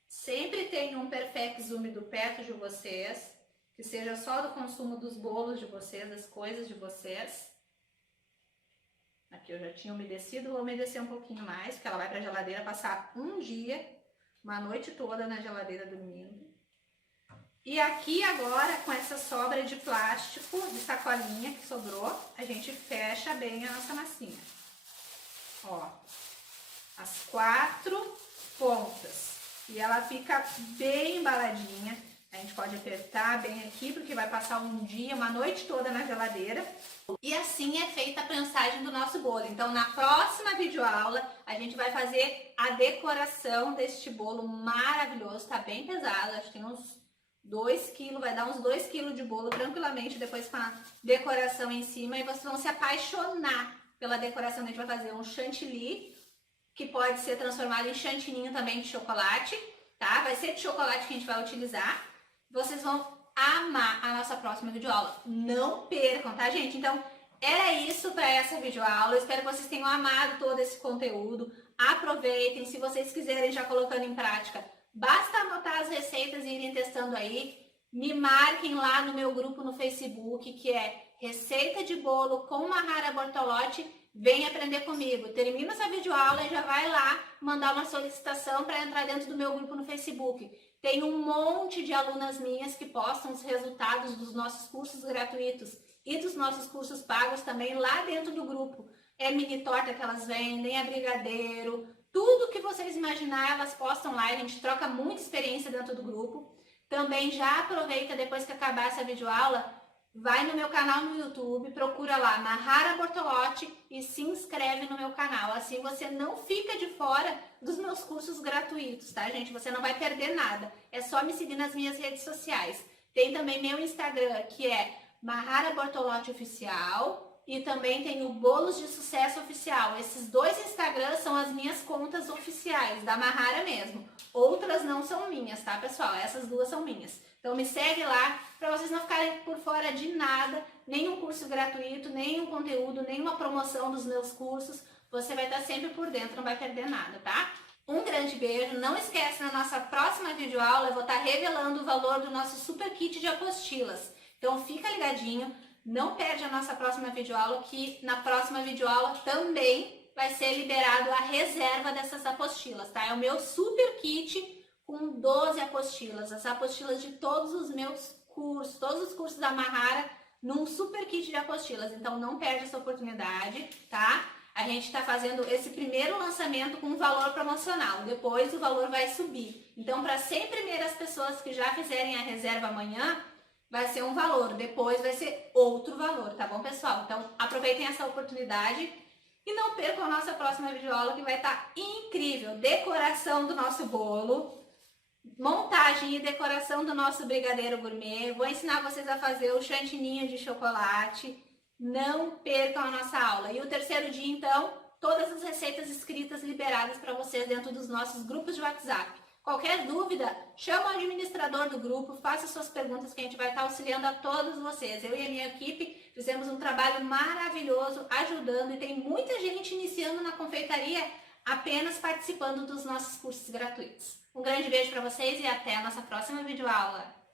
Sempre tenha um Perfex úmido perto de vocês, que seja só do consumo dos bolos de vocês, das coisas de vocês. Aqui eu já tinha umedecido, vou umedecer um pouquinho mais, porque ela vai pra geladeira passar um dia, uma noite toda na geladeira dormindo. E aqui agora, com essa sobra de plástico, de sacolinha que sobrou, a gente fecha bem a nossa massinha. Ó, as 4 pontas. E ela fica bem embaladinha. A gente pode apertar bem aqui, porque vai passar um dia, uma noite toda na geladeira. E assim é feita a prensagem do nosso bolo. Então, na próxima videoaula, a gente vai fazer a decoração deste bolo maravilhoso. Tá bem pesado, acho que tem uns 2 kg, vai dar uns 2 kg de bolo tranquilamente, depois com a decoração em cima, e vocês vão se apaixonar pela decoração. A gente vai fazer um chantilly, que pode ser transformado em chantininho também de chocolate, tá? Vai ser de chocolate que a gente vai utilizar. Vocês vão amar a nossa próxima videoaula. Não percam, tá, gente? Então, era isso para essa videoaula. Eu espero que vocês tenham amado todo esse conteúdo. Aproveitem, se vocês quiserem já colocando em prática, basta anotar as receitas e irem testando aí. Me marquem lá no meu grupo no Facebook, que é Receita de Bolo com Mahara Bortolotti. Vem aprender comigo. Termina essa videoaula e já vai lá mandar uma solicitação para entrar dentro do meu grupo no Facebook. Tem um monte de alunas minhas que postam os resultados dos nossos cursos gratuitos e dos nossos cursos pagos também lá dentro do grupo. É mini torta que elas vendem, é brigadeiro, tudo que vocês imaginar elas postam lá. A gente troca muita experiência dentro do grupo. Também já aproveita, depois que acabar essa videoaula, vai no meu canal no YouTube, procura lá Mahara Bortolotti e se inscreve no meu canal. Assim você não fica de fora dos meus cursos gratuitos, tá, gente? Você não vai perder nada. É só me seguir nas minhas redes sociais. Tem também meu Instagram, que é Mahara Bortolotti Oficial. E também tem o Bolos de Sucesso Oficial. Esses 2 Instagrams são as minhas contas oficiais, da Mahara mesmo. Outras não são minhas, tá, pessoal? Essas 2 são minhas. Então me segue lá para vocês não ficarem por fora de nada, nenhum curso gratuito, nenhum conteúdo, nenhuma promoção dos meus cursos. Você vai estar sempre por dentro, não vai perder nada, tá? Um grande beijo. Não esquece, na nossa próxima videoaula eu vou estar revelando o valor do nosso super kit de apostilas. Então fica ligadinho. Não perde a nossa próxima videoaula, que na próxima videoaula também vai ser liberado a reserva dessas apostilas, tá? É o meu super kit com 12 apostilas, as apostilas de todos os meus cursos, todos os cursos da Mahara, num super kit de apostilas. Então não perde essa oportunidade, tá? A gente tá fazendo esse primeiro lançamento com um valor promocional, depois o valor vai subir. Então, para 100 primeiras pessoas que já fizerem a reserva amanhã, vai ser um valor, depois vai ser outro valor, tá bom, pessoal? Então, aproveitem essa oportunidade e não percam a nossa próxima videoaula, que vai estar incrível. Decoração do nosso bolo, montagem e decoração do nosso brigadeiro gourmet. Vou ensinar vocês a fazer o chantininho de chocolate. Não percam a nossa aula. E o terceiro dia, então, todas as receitas escritas liberadas para vocês dentro dos nossos grupos de WhatsApp. Qualquer dúvida, chama o administrador do grupo, faça suas perguntas que a gente vai estar auxiliando a todos vocês. Eu e a minha equipe fizemos um trabalho maravilhoso ajudando e tem muita gente iniciando na confeitaria apenas participando dos nossos cursos gratuitos. Um grande beijo para vocês e até a nossa próxima videoaula.